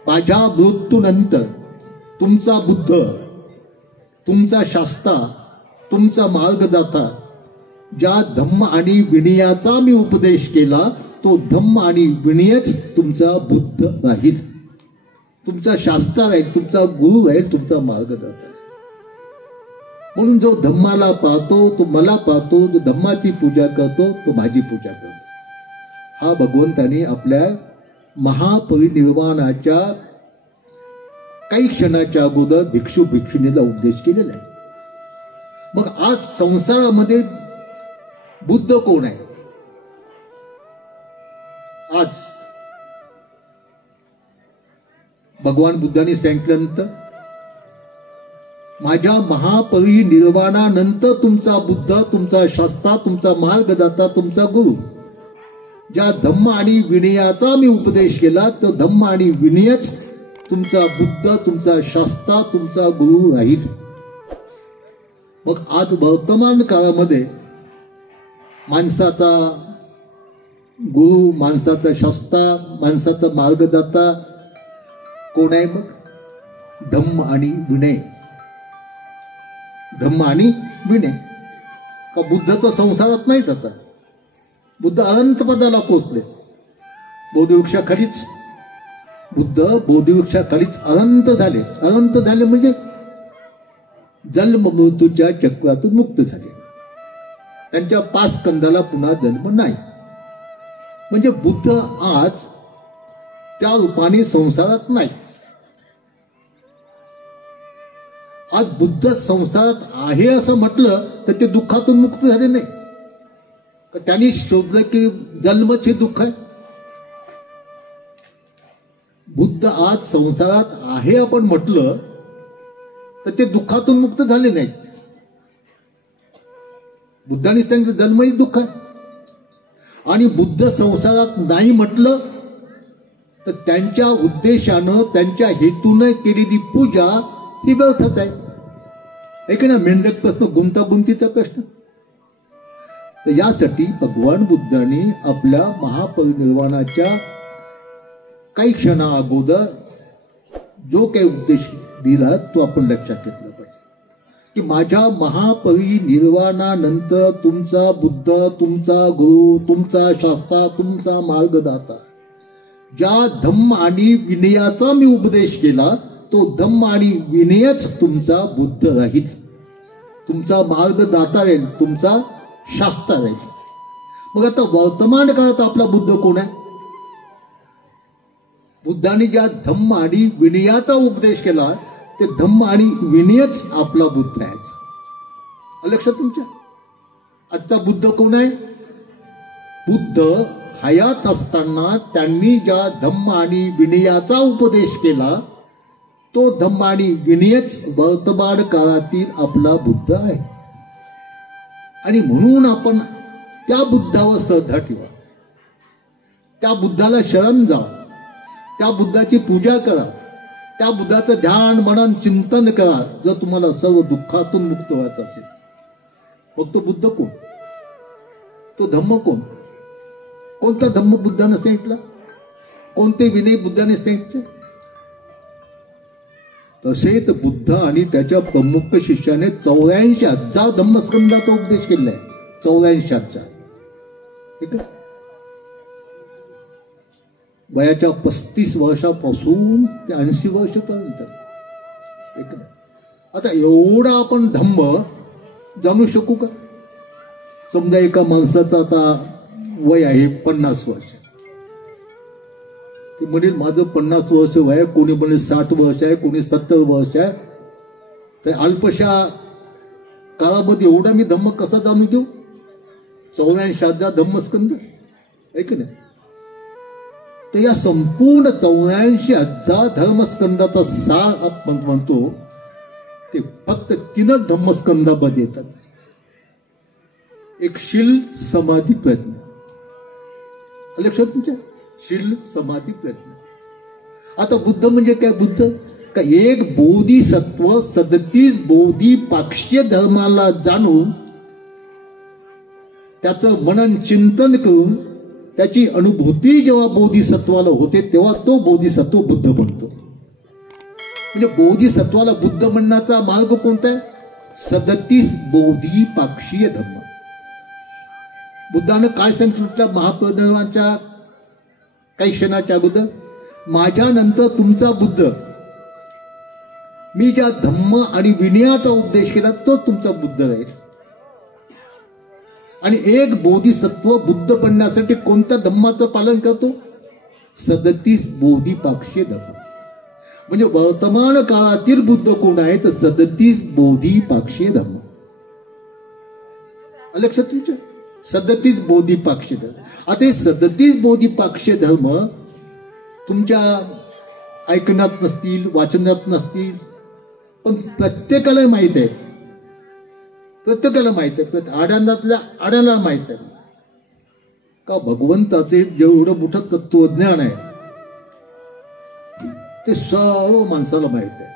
माझ्या मृत्यूनंतर तुमचा बुद्ध, तुमचा शास्ता, तुमचा मार्गदाता ज्या धम्म आणि विनयाचा मी उपदेश केला तो धम्म आणि विनयच तुमचा बुद्ध राहील, तुमचा शास्त्र राहील, तुमचा गुरु राहील, तुमचा मार्गदर्शक आहे. म्हणून जो धम्माला पाहतो तो मला पाहतो, जो धम्माची पूजा करतो तो माझी पूजा करतो. हा भगवंताने आपल्या महापरिनिर्वाणाच्या काही क्षणाच्या अगोदर भिक्षू भिक्षुणीला उपदेश केलेला आहे. मग आज संसारामध्ये बुद्ध कोण आहे? आज भगवान बुद्धांनी सांगितल्यानंतर माझ्या महापरिनिर्वाणानंतर तुमचा बुद्ध, तुमचा शास्त्रा, तुमचा मार्गदाता, तुमचा गुरु, ज्या धम्म आणि विनयाचा मी उपदेश केला तो धम्म आणि विनयच तुमचा बुद्ध, तुमचा शास्त्रा, तुमचा गुरु राहील. मग आज वर्तमान काळामध्ये माणसाचा गुरु, माणसाचा शास्त्रा, माणसाचा मार्गदाता कोण आहे? मग धम्म आणि विनय. धम्म आणि विनय. का बुद्ध तर संसारात नाहीत. आता बुद्ध अनंत पदाला पोचले. बोधिवृक्षाखालीच बुद्ध बोधिवृक्षाखालीच अनंत झाले. अनंत झाले म्हणजे जन्म मृत्यूच्या चक्रातून मुक्त झाले. त्यांच्या 5 स्कंदाला पुन्हा जन्म नाही. म्हणजे बुद्ध आज त्या रूपाने संसारात नाही. आज बुद्ध संसारात आहे असं म्हटलं तर ते दुःखातून मुक्त झाले नाही. त्यांनी शोधलं की जन्मच हे दुःख आहे. बुद्ध आज संसारात आहे आपण म्हटलं तर ते दुःखातून मुक्त झाले नाहीत. बुद्धांनी सांगितलं जन्मही दुःख आहे. आणि बुद्ध संसारात नाही म्हटलं तर त्यांच्या उद्देशानं, त्यांच्या हेतूनं केलेली पूजा ही व्यर्थच आहे. एक ना मेंढक प्रश्न, गुंतागुंतीचा प्रश्न. तर यासाठी भगवान बुद्धांनी आपल्या महापरिनिर्वाणाच्या काही क्षणा अगोदर जो काही उपदेश दिला तो आपण लक्षात घेतला पाहिजे की माझ्या महापरिनिर्वाणानंतर तुमचा बुद्ध, तुमचा गुरु, तुमचा शास्त्रा, तुमचा मार्गदाता, ज्या धम्म आणि विनयाचा मी उपदेश केला तो धम्म आणि विनयच तुमचा बुद्ध राहील, तुमचा मार्गदाता राहील, तुमचा शास्त्र राहील. मग आता वर्तमान काळात आपला बुद्ध कोण आहे? बुद्धाने ज्या धम्म आणि विनयाचा उपदेश केला ते धम्म आणि विनयच आपला बुद्ध आहे. लक्षात तुमच्या? आजचा बुद्ध कोण आहे? बुद्ध हयात असताना त्यांनी ज्या धम्म आणि विनयाचा उपदेश केला तो धम्म आणि विनयच वर्तमान काळातील आपला बुद्ध आहे. आणि म्हणून आपण त्या बुद्धावर श्रद्धा ठेवा, त्या बुद्धाला शरण जा, त्या बुद्धाची पूजा करा, त्या बुद्धाचं ध्यान मनन चिंतन करा. जर तुम्हाला सर्व दुःखातून मुक्त व्हायचं असेल. मग तो बुद्ध कोण? तो धम्म कोण? कोणता धम्म बुद्धाने सांगितला? कोणते विनय बुद्धाने सांगितले? तसेच बुद्ध आणि त्याच्या प्रमुख शिष्याने 84,000 धम्मस्कंदाचा उपदेश केलाय. 84,000. ठीक आहे. वयाच्या 35 वर्षापासून ते 80 वर्षापर्यंत. आता एवढा आपण धम्म जाणू शकू का? समजा एका माणसाचं आता वय आहे 50 वर्ष. ते म्हणेल माझं 50 वर्ष वय आहे, कोणी म्हणेल 60 वर्ष आहे, कोणी 70 वर्ष आहे. तर अल्पशा काळामध्ये एवढा मी धम्म कसा जाणून घेऊ? 84,000 धम्मस्कंद आहे की नाही? तर या संपूर्ण 84,000 धर्मस्कंदाचा सार आपण म्हणतो ते फक्त 3 धम्मस्कंदामध्ये येतात. एक शील, समाधी, प्रज्ञा. लक्षात तुमच्या? शील, समाधी, प्रज्ञा. आता बुद्ध म्हणजे काय? बुद्ध का एक बोधिसत्व 37 बोधिपाक्षीय धर्माला जाणून त्याचं मनन चिंतन करून त्याची अनुभूती जेव्हा बोधिसत्वाला होते तेव्हा तो बोधिसत्व बुद्ध बनतो. म्हणजे बोधिसत्वाला बुद्ध म्हणण्याचा मार्ग कोणता आहे? 37 बोधिपाक्षीय धर्म. बुद्धानं काय सांगितलं महापरिनिर्वाणाच्या काही क्षणाच्या अगोदर? माझ्यानंतर तुमचा बुद्ध, मी ज्या धम्म आणि विनयाचा उपदेश केला तो तुमचा बुद्ध राहील. आणि एक बोधिसत्व बुद्ध बनण्यासाठी कोणत्या धम्माचं पालन करतो? 37 बोधिपाक्षे धम्म. म्हणजे वर्तमान काळातील बुद्ध कोण आहे तर 37 बोधिपाक्षे धम्म. लक्षात तुमच्या 37 बोधिपाक्षे धर्म. आता हे 37 बोधिपाक्षे धर्म तुमच्या ऐकण्यात नसतील, वाचनात नसतील, पण प्रत्येकाला माहित आहे. प्रत्येकाला माहित आहे, आड्यानातल्या आड्याला माहित आहे का भगवंताचे जेवढं मोठं तत्वज्ञान आहे ते सर्व माणसाला माहित आहे.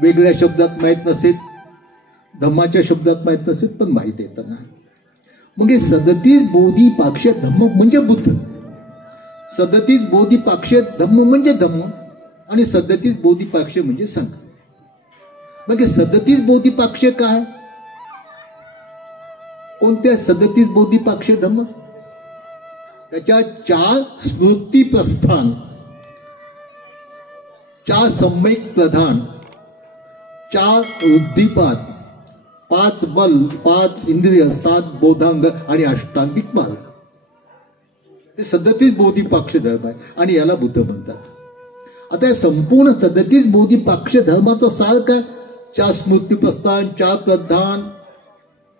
वेगळ्या शब्दात माहित नसेल, धम्माच्या शब्दात माहित नसेल, पण माहित आहे त्यांना. मग हे 37 बोधिपाक्ष धम्म म्हणजे बुद्ध, 37 बोधिपाक्ष धम्म म्हणजे धम्म, आणि 37 बोधिपाक्ष म्हणजे संघ. मग हे 37 बोधिपाक्ष काय? कोणत्या 37 बोधिपाक्ष धम्म? त्याच्या 4 स्मृती प्रस्थान, 4 सम्यक प्रधान, 4 उद्दीपात, 5 बल, 5 इंद्रिय, 7 बोधांग आणि अष्टांगिक मार्ग. हे 37 बोधिपाक्ष धर्म आहे आणि याला बुद्ध म्हणतात. आता या संपूर्ण 37 बोधिपाक्ष धर्माचा सार काय? 4 स्मृती प्रस्थान, 4 प्रधान,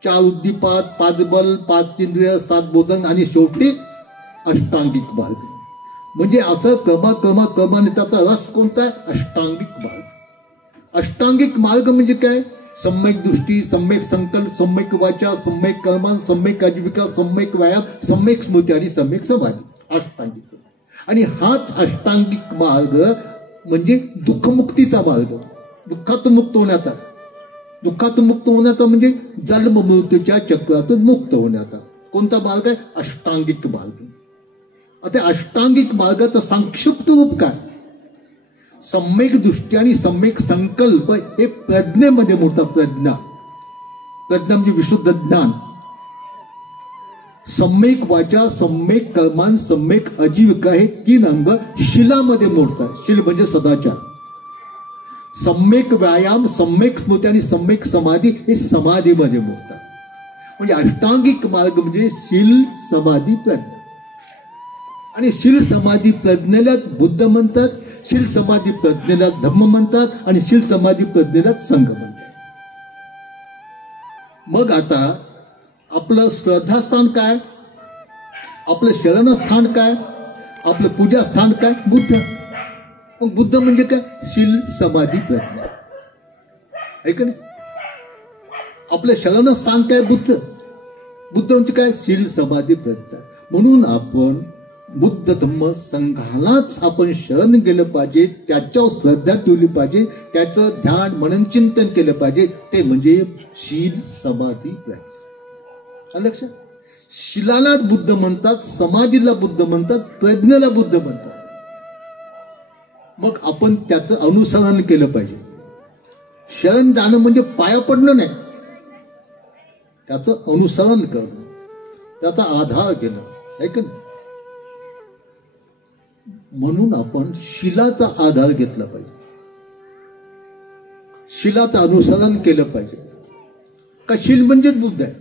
4 उद्दीपात, 5 बल, 5 इंद्रिय, 7 बोधन आणि शेवटी अष्टांगिक मार्ग. म्हणजे असं क्रमाने त्याचा रस कोणता आहे? अष्टांगिक मार्ग. अष्टांगिक मार्ग म्हणजे काय? सम्यक दृष्टी, सम्यक संकल्प, सम्यक वाचा, सम्यक कर्म, सम्यक आजीविका, सम्यक व्यायाम, सम्यक स्मृती आणि सम्यक समाधी. अष्टांगिक. आणि हाच अष्टांगिक मार्ग म्हणजे दुःखमुक्तीचा मार्ग. दुःखात मुक्त होण्याचा, दुःखात मुक्त होण्याचा म्हणजे जन्म मृत्यूच्या चक्रातून मुक्त होण्याचा कोणता मार्ग आहे? अष्टांगिक मार्ग. आता अष्टांगिक मार्गाचं संक्षिप्त रूप काय? सम्यक दृष्टी आणि सम्यक संकल्प हे प्रज्ञेमध्ये मोठा. प्रज्ञा म्हणजे विशुद्ध ज्ञान. सम्यक वाचा, सम्यक कर्मान, सम्यक आजीविका हे 3 अंग शिलामध्ये मोडतात. शील म्हणजे सदाचार. सम्यक व्यायाम, सम्यक स्मृती आणि सम्यक समाधी हे समाधीमध्ये मोडतात. म्हणजे अष्टांगिक मार्ग म्हणजे शील, समाधी, प्रज्ञा. आणि शील समाधी प्रज्ञेलाच बुद्ध म्हणतात, शील समाधी प्रज्ञेला धम्म म्हणतात आणि शील समाधी प्रज्ञेलाच संघ म्हणतात. मग आता आपलं श्रद्धास्थान काय? आपलं शरणस्थान काय? आपलं पूजास्थान काय? बुद्ध. मग बुद्ध म्हणजे काय? शील, समाधी, प्रज्ञा. ऐक ना, आपलं शरणस्थान काय? बुद्ध. बुद्ध म्हणजे काय? शील, समाधी, प्रज्ञा. म्हणून आपण बुद्ध धम्म संघालाच आपण शरण गेलं पाहिजे, त्याच्यावर श्रद्धा ठेवली पाहिजे, त्याचं ध्यान मनन चिंतन केलं पाहिजे. ते म्हणजे शील, समाधी, प्रज्ञा. लक्षात. शिलाला बुद्ध म्हणतात, समाधीला बुद्ध म्हणतात, प्रज्ञेला बुद्ध म्हणतात. मग आपण त्याचं अनुसरण केलं पाहिजे. शरण जाणं म्हणजे पाया पडणं नाही, त्याचं अनुसरण करणं, त्याचा आधार घेणं. ऐक ना, म्हणून आपण शिलाचा आधार घेतला पाहिजे, शिलाचं अनुसरण केलं पाहिजे. का? शील म्हणजेच बुद्ध आहे,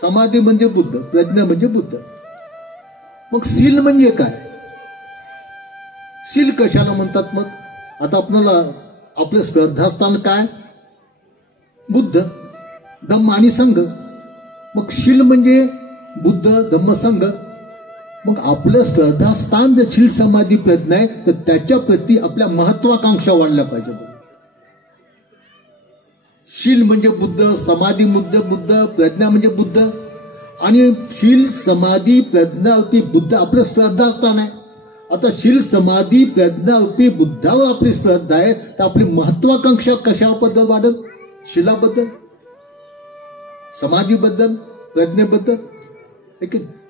समाधी म्हणजे बुद्ध, प्रज्ञा म्हणजे बुद्ध. मग शील म्हणजे काय? शील कशाला म्हणतात? मग आता आपल्याला आपलं श्रद्धास्थान काय? बुद्ध, धम्म आणि संघ. मग शील म्हणजे बुद्ध, धम्म, संघ. मग आपलं श्रद्धास्थान जर शील, समाधी, प्रज्ञा आहे तर त्याच्या प्रती आपल्या महत्वाकांक्षा वाढल्या पाहिजे. शील म्हणजे बुद्ध, समाधी म्हणजे बुद्ध, प्रज्ञा म्हणजे बुद्ध. आणि शील, समाधी, प्रज्ञा रूपी बुद्ध आपलं श्रद्धास्थान आहे. आता शील, समाधी, प्रज्ञा रूपी बुद्धावर आपली श्रद्धा आहे तर आपली महत्वाकांक्षा कशाबद्दल वाढत? शिलाबद्दल, समाधीबद्दल, प्रज्ञेबद्दल.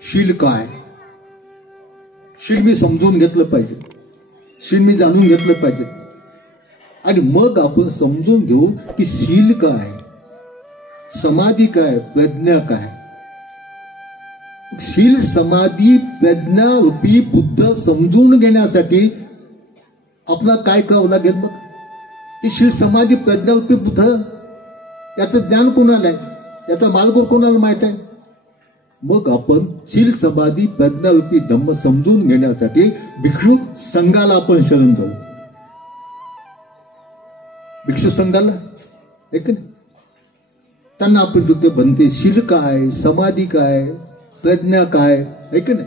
शील काय? शील मी समजून घेतलं पाहिजे, शील मी जाणून घेतलं पाहिजे. आणि मग आपण समजून घेऊ की शील काय, समाधी काय, प्रज्ञा काय. शील समाधी प्रज्ञा रूपी बुद्ध समजून घेण्यासाठी आपल्याला काय करावं लागेल? मग ही शील समाधी प्रज्ञा रूपी बुद्ध याचं ज्ञान कोणाला आहे? याचा मार्ग कोणाला माहित आहे? मग आपण शील समाधी प्रज्ञा रूपी धम्म समजून घेण्यासाठी भिक्षू संघाला आपण शरण जाऊ. भिक्षू संघाला ऐक ना, त्यांना आपण जुते बनते शील काय, समाधी काय, प्रज्ञा काय, ऐक ना.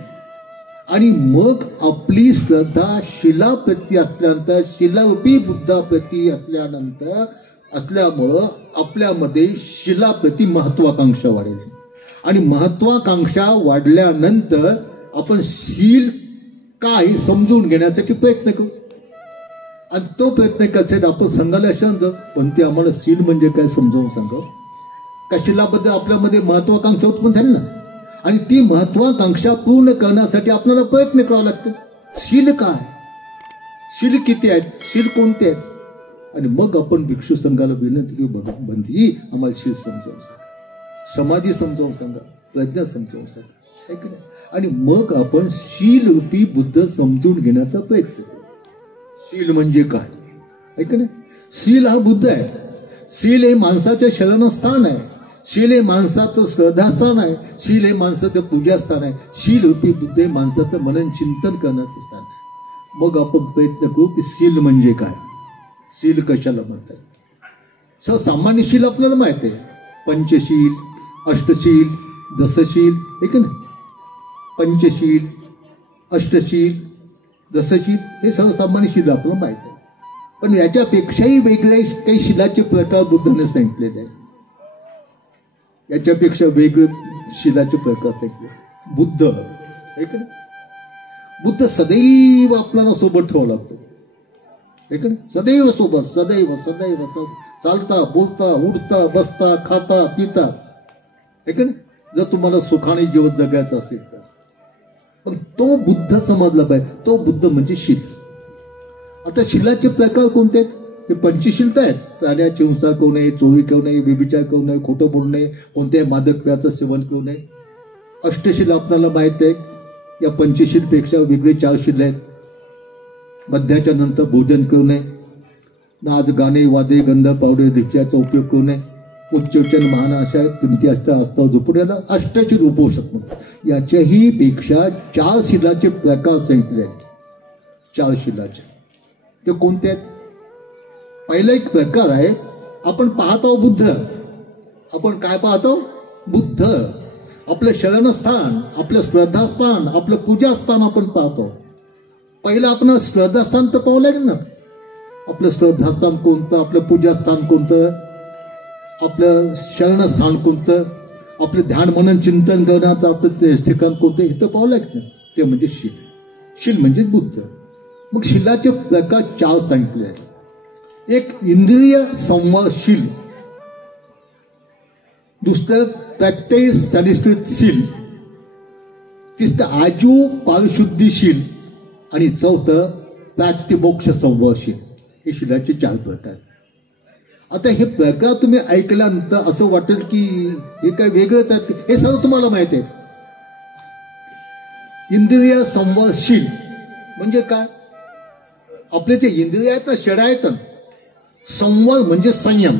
आणि मग आपली श्रद्धा शिलाप्रती असल्यानंतर, शिलारूपी बुद्धाप्रती असल्यामुळं आपल्यामध्ये शिलाप्रती महत्वाकांक्षा वाढेल. आणि महत्वाकांक्षा वाढल्यानंतर आपण शील काय समजून घेण्यासाठी प्रयत्न करू. आणि तो प्रयत्न कसे आपण संघाला जाऊ, पण ते आम्हाला शील म्हणजे काय समजावून सांगावं. का शिलाबद्दल आपल्यामध्ये महत्वाकांक्षा उत्पन्न झाली ना, आणि ती महत्वाकांक्षा पूर्ण करण्यासाठी आपल्याला प्रयत्न करावा लागतो. शील काय, शील किती आहेत, शील कोणते आहेत. आणि मग आपण भिक्षू संघाला विनंती की बंदी आम्हाला शील समजावून सांगा, समाधी समजावून सांगा, प्रज्ञा समजावून सांगा, ऐक ना. आणि मग आपण शील रूपी बुद्ध समजून घेण्याचा प्रयत्न करू. शील म्हणजे काय, ऐक ना. शील हा बुद्ध आहे. शील हे माणसाचे शरणस्थान आहे. शील हे माणसाचं श्रद्धास्थान आहे. शील हे माणसाचं पूजास्थान आहे. शील रूपी बुद्ध हे माणसाचं मनन चिंतन करण्याचं स्थान आहे. मग आपण प्रयत्न करू की शील म्हणजे काय, शील कशाला म्हणतात. सामान्य शील आपल्याला माहिती आहे, पंचशील, अष्टशील, दशशील, ऐक ना. पंचशील, अष्टशील, दशशील हे सर्वसामान्य शील आपल्याला माहित आहे. पण याच्यापेक्षाही वेगळे काही शिलाचे प्रकार बुद्धाने सांगितलेले आहेत. याच्यापेक्षा वेगळे शिलाचे प्रकार सांगितले. बुद्ध ऐक ना, बुद्ध सदैव आपल्याला सोबत ठेवावं लागतो, ऐक ना. सदैव सोबत, सदैव सदैव चालता, बोलता, उडता, बसता, खाता, पिता, ऐक ना. जर तुम्हाला सुखाने जीवन जगायचं असेल तर. पण तो बुद्ध समजला पाहिजे. तो बुद्ध म्हणजे शील. आता शिलाचे प्रकार कोणते आहेत? हे पंचशील तर आहेत. प्राण्याची हिंसा करू नये, चोरी करू नये, व्यभिचार करू नये, खोटं बोलू नये, कोणत्याही मादक पेयाचं सेवन करू नये. अष्टशील आपल्याला माहित आहे. या पंचशीलपेक्षा वेगळे 4 शील आहेत. मध्याच्या नंतर भोजन करू नये, नाच गाणे वादे गंध पावडे धिक्याचा उपयोग करू नये, उच्चोच्चन महान अशा किमती असता झोपून याला अष्टशील उपोषक म्हणतात. याच्याही पेक्षा 4 शिलाचे प्रकार सांगितले आहेत. 4 शिलाचे ते कोणते आहेत? पहिला एक प्रकार आहे, आपण पाहतो बुद्ध. आपण काय पाहतो? बुद्ध. आपलं शरणस्थान, आपलं श्रद्धास्थान, आपलं पूजास्थान आपण पाहतो. पहिलं आपण श्रद्धास्थान तर पाहू लागेल ना. आपलं श्रद्धास्थान कोणतं, आपलं पूजास्थान कोणतं, आपलं शरणस्थान कोणतं, आपलं ध्यान मनन चिंतन करण्याचं आपलं ठिकाण कोणतं, हे तर पाहू लागेल ना. ते म्हणजे शील. शील म्हणजे बुद्ध. मग शिलाचे प्रकार 4 सांगितले आहेत. एक इंद्रिय संवादशील, दुसरं प्रत्यय सनिश्चितशील, तिसरं आजू पारिशुद्धीशील, आणि चौथं प्राप्तिमोक्ष संवादशील. हे शिलाचे 4 प्रकार. आता हे प्रकार तुम्ही ऐकल्यानंतर असं वाटेल की हे काय वेगळंच आहे. हे सर्व तुम्हाला माहिती आहे. इंद्रिय संवादशील म्हणजे काय? आपले जे इंद्रिय आहेत ना, षड आहेत. संवाद म्हणजे संयम,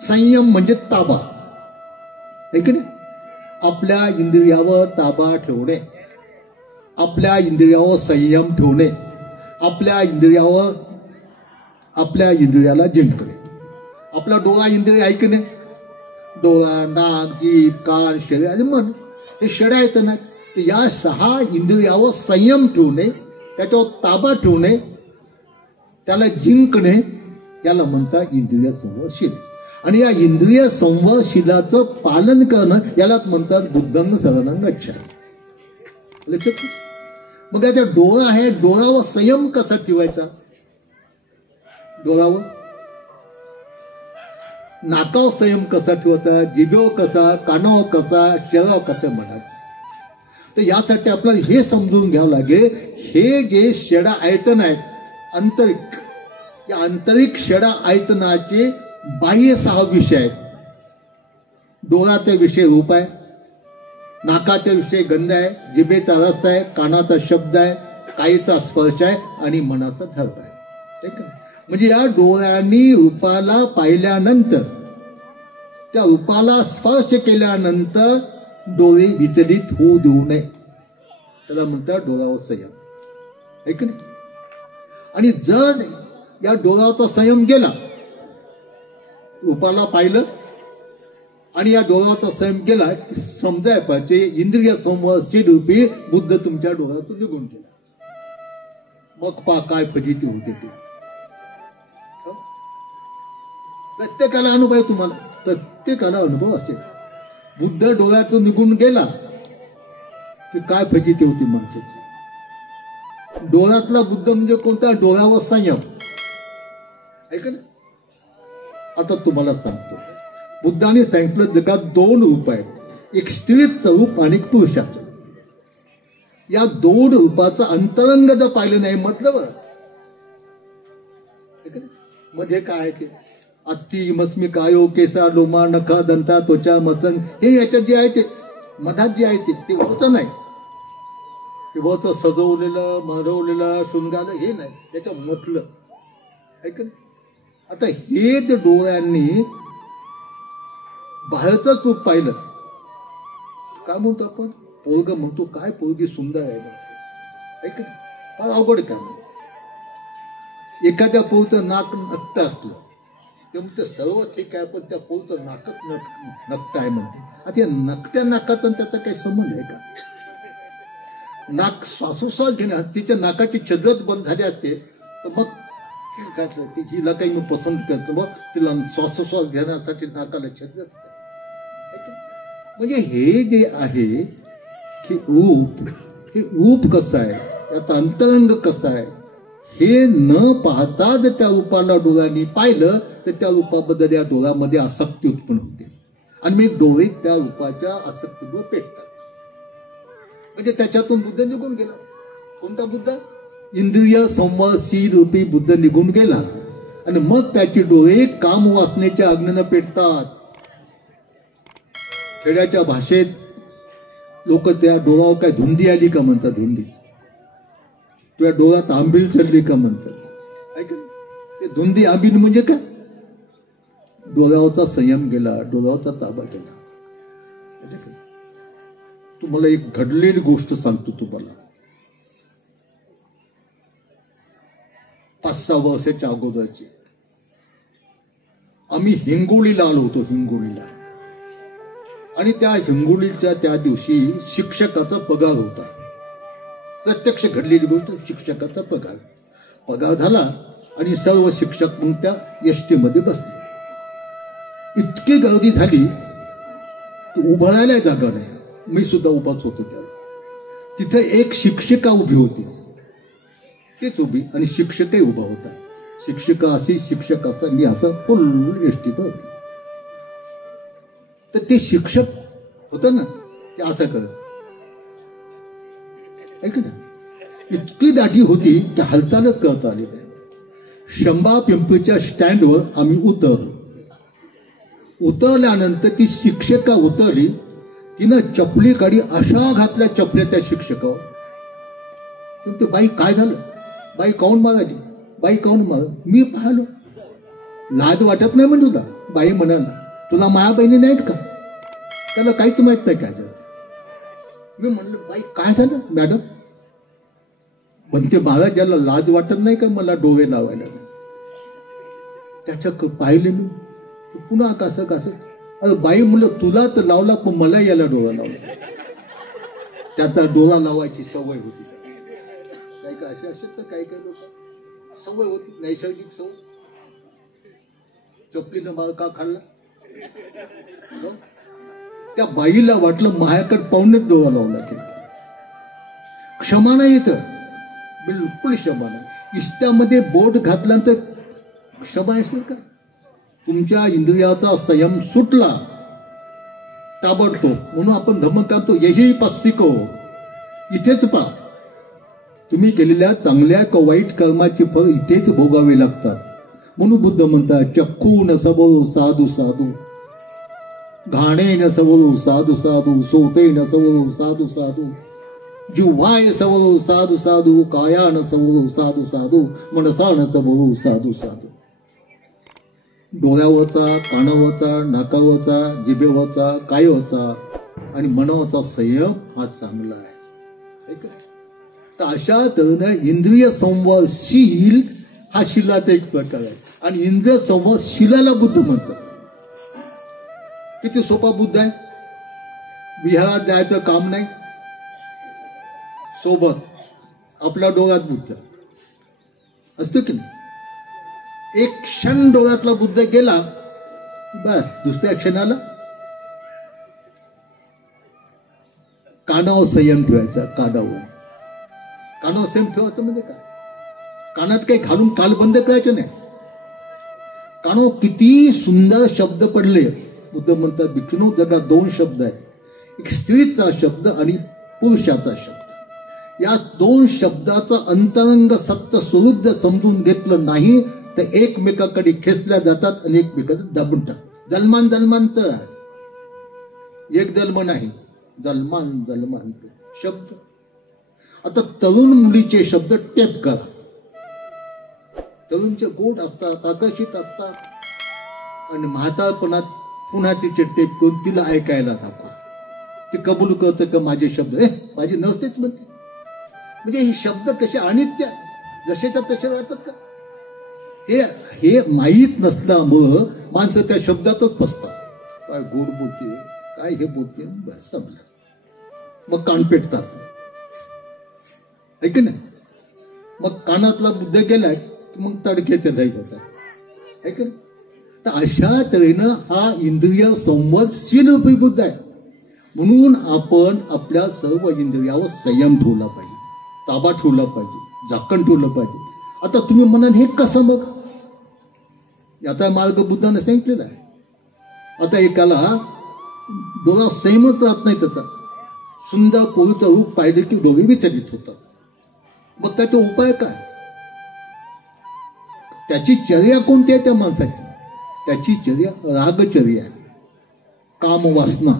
संयम म्हणजे ताबा, आहे की नाही. आपल्या इंद्रियावर ताबा ठेवणे, आपल्या इंद्रियावर संयम ठेवणे, आपल्या इंद्रियाला जिंकणे. आपला डोळा इंद्रिय ऐकणे, डोळा, नाक, जीभ, कान, शरीर आणि मन हे षड आहेत ना. या 6 इंद्रियावर संयम ठेवणे, त्याच्यावर ताबा ठेवणे, त्याला जिंकणे, याला म्हणतात इंद्रिय संवादशील. आणि या इंद्रिय संवादशीलाचं पालन करणं यालाच म्हणतात बुद्धंग शरणं गच्छामि. लक्षात. मग याचा डोळा आहे, डोळावर संयम कसा ठेवायचा? डोळावर, नाकावर संयम कसा ठेवायचा, जिभेवर कसा, कानावर कसा, शरीरावर कसं म्हणायचं. तर यासाठी आपल्याला हे समजून घ्यावं लागेल, हे जे षड आयतन आहेत आंतरिक, या आंतरिक षड आयतनाचे बाह्य 6 विषय आहेत. डोळाचा विषय रूप आहे, नाकाच्या विषयी गंध आहे, जिभेचा रस आहे, कानाचा शब्द आहे, कायेचा स्पर्श आहे आणि मनाचा धर्म आहे. ठीक आहे. म्हणजे या डोळ्यांनी रूपाला पाहिल्यानंतर, त्या रूपाला स्पर्श केल्यानंतर डोळे विचलित होऊ देऊ नये. त्याला म्हणतात डोळ्यावर संयम. ऐक नाही. आणि जर या डोळ्याचा संयम गेला, रूपाला पाहिलं आणि या डोळ्याचा संयम गेला की समजाय पाहिजे इंद्रिय संवर्षी रूपी बुद्ध तुमच्या डोळ्यातून निघून गेला. मग पा काय फजिती होते ते. प्रत्येकाला अनुभव आहे, तुम्हाला प्रत्येकाला अनुभव असेल. बुद्ध डोळ्यातून निघून गेला की काय फजिती होती माणसाची. डोळ्यातला बुद्ध म्हणजे कोणता? डोळ्यावर संयम. ऐक ना. आता तुम्हाला सांगतो, बुद्धाने सांगितलं जगात 2 रूप आहेत, एक स्त्रीचं रूप आणि एक पुरुषाचं. या 2 रूपाचं अंतरंग जर पाहिलं नाही मतलब मध्ये काय आहे ते अत्ती मस्मी कायो केसा लोमा नखा दंता त्वचा मसन, हे याच्यात जे आहे ते मधात जे आहे ते वरचं नाही. ते वरचं सजवलेलं मारवलेलं शृंगार हे नाही, त्याच्या म्हटलं. ऐक ना. आता हे जे डोळ्यांनी बाहेरचं रूप पाहिलं, काय म्हणतो आपण? पोरग म्हणतो काय पोरगी सुंदर आहे. ऐक ना. फार अवघड काम. एखाद्या पोरचं नाक नकट असलं ते म्हणते सर्व ठीक आहे, पण त्या पोरचं नाकच नकट आहे म्हणते. आता या नकट्या नाकाचा त्याचा काही संबंध आहे का? नाक श्वासोश्वास घेण्यात तिच्या नाकाची छिद्रच बंद झाली असते तर मग हिला काही मी पसंत करतो, मग तिला श्वासोश्वास घेण्यासाठी नाकाला छिद्र. म्हणजे हे जे आहे की हे रूप कसं आहे, याचा अंतरंग कसं आहे, हे न पाहता जर त्या रूपाला डोळ्यांनी पाहिलं तर त्या रूपाबद्दल या डोळ्यामध्ये आसक्ती उत्पन्न होते आणि मी डोळे त्या रूपाच्या आसक्तीवर पेटतात. म्हणजे त्याच्यातून बुद्ध निघून गेला. कोणता बुद्ध? इंद्रिय संवर्षी रूपी बुद्ध निघून गेला आणि मग त्याची डोळे काम वासनेच्या अग्नीनं पेटतात. खेड्याच्या भाषेत लोक त्या डोळ्यावर काय धुंदी आली का म्हणतात. धुंदी. तुझ्या डोळ्यात आंबील चढली का म्हणतात. ऐक, ते धुंदी आंबील म्हणजे काय? डोळ्यावरचा संयम गेला, डोळ्यावरचा ताबा गेला. तुम्हाला एक घडलेली गोष्ट सांगतो तुम्हाला. 5-6 वर्षाच्या अगोदरची. आम्ही हिंगोलीला आलो होतो. हिंगोलीला. आणि त्या हिंगोलीच्या त्या दिवशी शिक्षकाचा पगार होता. प्रत्यक्ष घडलेली गोष्ट. शिक्षकाचा पगार झाला आणि सर्व शिक्षक मग त्या एसटी मध्ये बसले. इतकी गर्दी झाली की उभं राहायला जागा नाही. मी सुद्धा उभाच होतो त्याला. तिथे एक शिक्षिका उभी होती. तीच उभी आणि शिक्षकही उभा होता. शिक्षिका अशी, शिक्षक असा, मी असं फुल एसटीत होते. तर ते शिक्षक होत ना, ते असं करत. ऐक ना. इतकी दाढी होती की हालचालच करता आली नाही. शंभा पिंपरीच्या स्टँडवर आम्ही उतरलो. उतरल्यानंतर ती शिक्षिका उतरली. तिनं चपली काढी अशा घातल्या चपल्या त्या शिक्षकावर. ते बाई काय झालं? बाई काऊन माराली? बाई काऊन मार? मी पाहिलो. लाज वाटत नाही म्हणजे तुला? बाई म्हणाला तुला माया बहिणी नाहीत का? त्याला काहीच माहित नाही काय झालं. मी म्हणलं बाई काय झालं मॅडम? म्हणते महाराजाला लाज वाटत नाही का मला डोळे लावायला? त्याच्या पाहिले मी. पुन्हा कसं कसं. अरे बाई म्हणलं तुला तर लावला पण मला याला डोळा लावला. त्याचा डोळा लावायची सवय होती. काही का असे असेल तर काही काही लोक सवय होती, नैसर्गिक सवय. चपलीनं मार का खाल्ला? त्या बाईला वाटलं माझ्याकडे पाहूनच डोळा लावला. ते क्षमा नाही येतं. बिलकुल क्षमा नाही. इस्त्यामध्ये बोट घातल्यानंतर क्षमा असेल का? तुमच्या इंद्रियाचा संयम सुटला ताबडतोब. म्हणून आपण धम्म करतो यही पस्सिको. इथेच पा. तुम्ही केलेल्या चांगल्या का वाईट कर्माचे फळ इथेच भोगावे लागतात. म्हणून बुद्ध म्हणतात चक्खू न सबो साधू साधू. घाणेन सवरू साधू साधू, सोतेन सवरू साधू साधू, जिव्हाय सवरू साधू साधू, कायान सवरू साधू साधू, मनसान सवरू साधू साधू. डोळ्यावरचा, कानावरचा, नाकावरचा, जिभेवरचा, कायवरचा आणि मनावरचा संयम हा चांगला आहे. तर अशा तऱ्हेने इंद्रिय संवादशील हा शिलाचा एक प्रकार आहे. आणि इंद्रिय संवादशिलाला बुद्ध म्हणतात. किती सोपा बुद्ध आहे. विहारात जायचं काम नाही, सोबत आपल्या डोळ्यात बुद्ध असतं की नाही. एक क्षण डोळ्यातला बुद्ध गेला, बस दुसऱ्या क्षणाला कानावर संयम ठेवायचा. कानावर संयम ठेवायचं म्हणजे काय, कानात काही घालून काल बंद करायचं नाही. कानावर किती सुंदर शब्द पडले. बुद्ध म्हणतात भिक्षुनो, जगात दोन शब्द आहेत, एक स्त्रीचा शब्द आणि पुरुषाचा शब्द. या दोन शब्दाचं अंतरंग सत्य स्वरूप जर समजून घेतलं नाही तर एकमेकाकडे खेचल्या जातात आणि एकमेकाकडे दाबून टाकतात. जन्मान जन्मांतर आहे, एक जन्म नाही, जन्मान जन्मांतर शब्द. आता तरुण मुलीचे शब्द टेप करा. तरुणचे गोड असतात, आकर्षित असतात, आणि म्हातारपणात पुन्हा तिचे टेप करून तिला ऐकायला दाखवा. ते कबूल करतं का माझे शब्द माझे नसतेच म्हणते. म्हणजे हे शब्द कसे अनित्य जसेच्या तसे राहतात का. हे माहीत नसल्यामुळं माणसं त्या शब्दातच फसतात. काय गोड बोलते, काय हे बोलते, बस संपलं. मग कान पेटतात, ऐक नाही. मग कानातला बुद्ध गेलाय मग तडके ते जाई होतात, ऐक ना. तर अशा तऱ्हेनं हा इंद्रिय संवादशील रूपी बुद्ध आहे. म्हणून आपण आपल्या सर्व इंद्रियावर संयम ठेवला पाहिजे, ताबा ठेवला पाहिजे, झाकण ठेवलं पाहिजे. आता तुम्ही म्हणाल हे कसं मग, याचा मार्ग बुद्धाने सांगितलेला आहे. आता एकाला डोळा संयमच राहत नाही, त्याचा सुंदर कोळीचं रूप पाहिले की डोळे विचलित होतात. मग त्याचा उपाय काय, त्याची चर्या कोणती आहे त्या माणसाची. त्याची चर्या रागचर्या आहे. काम वासना,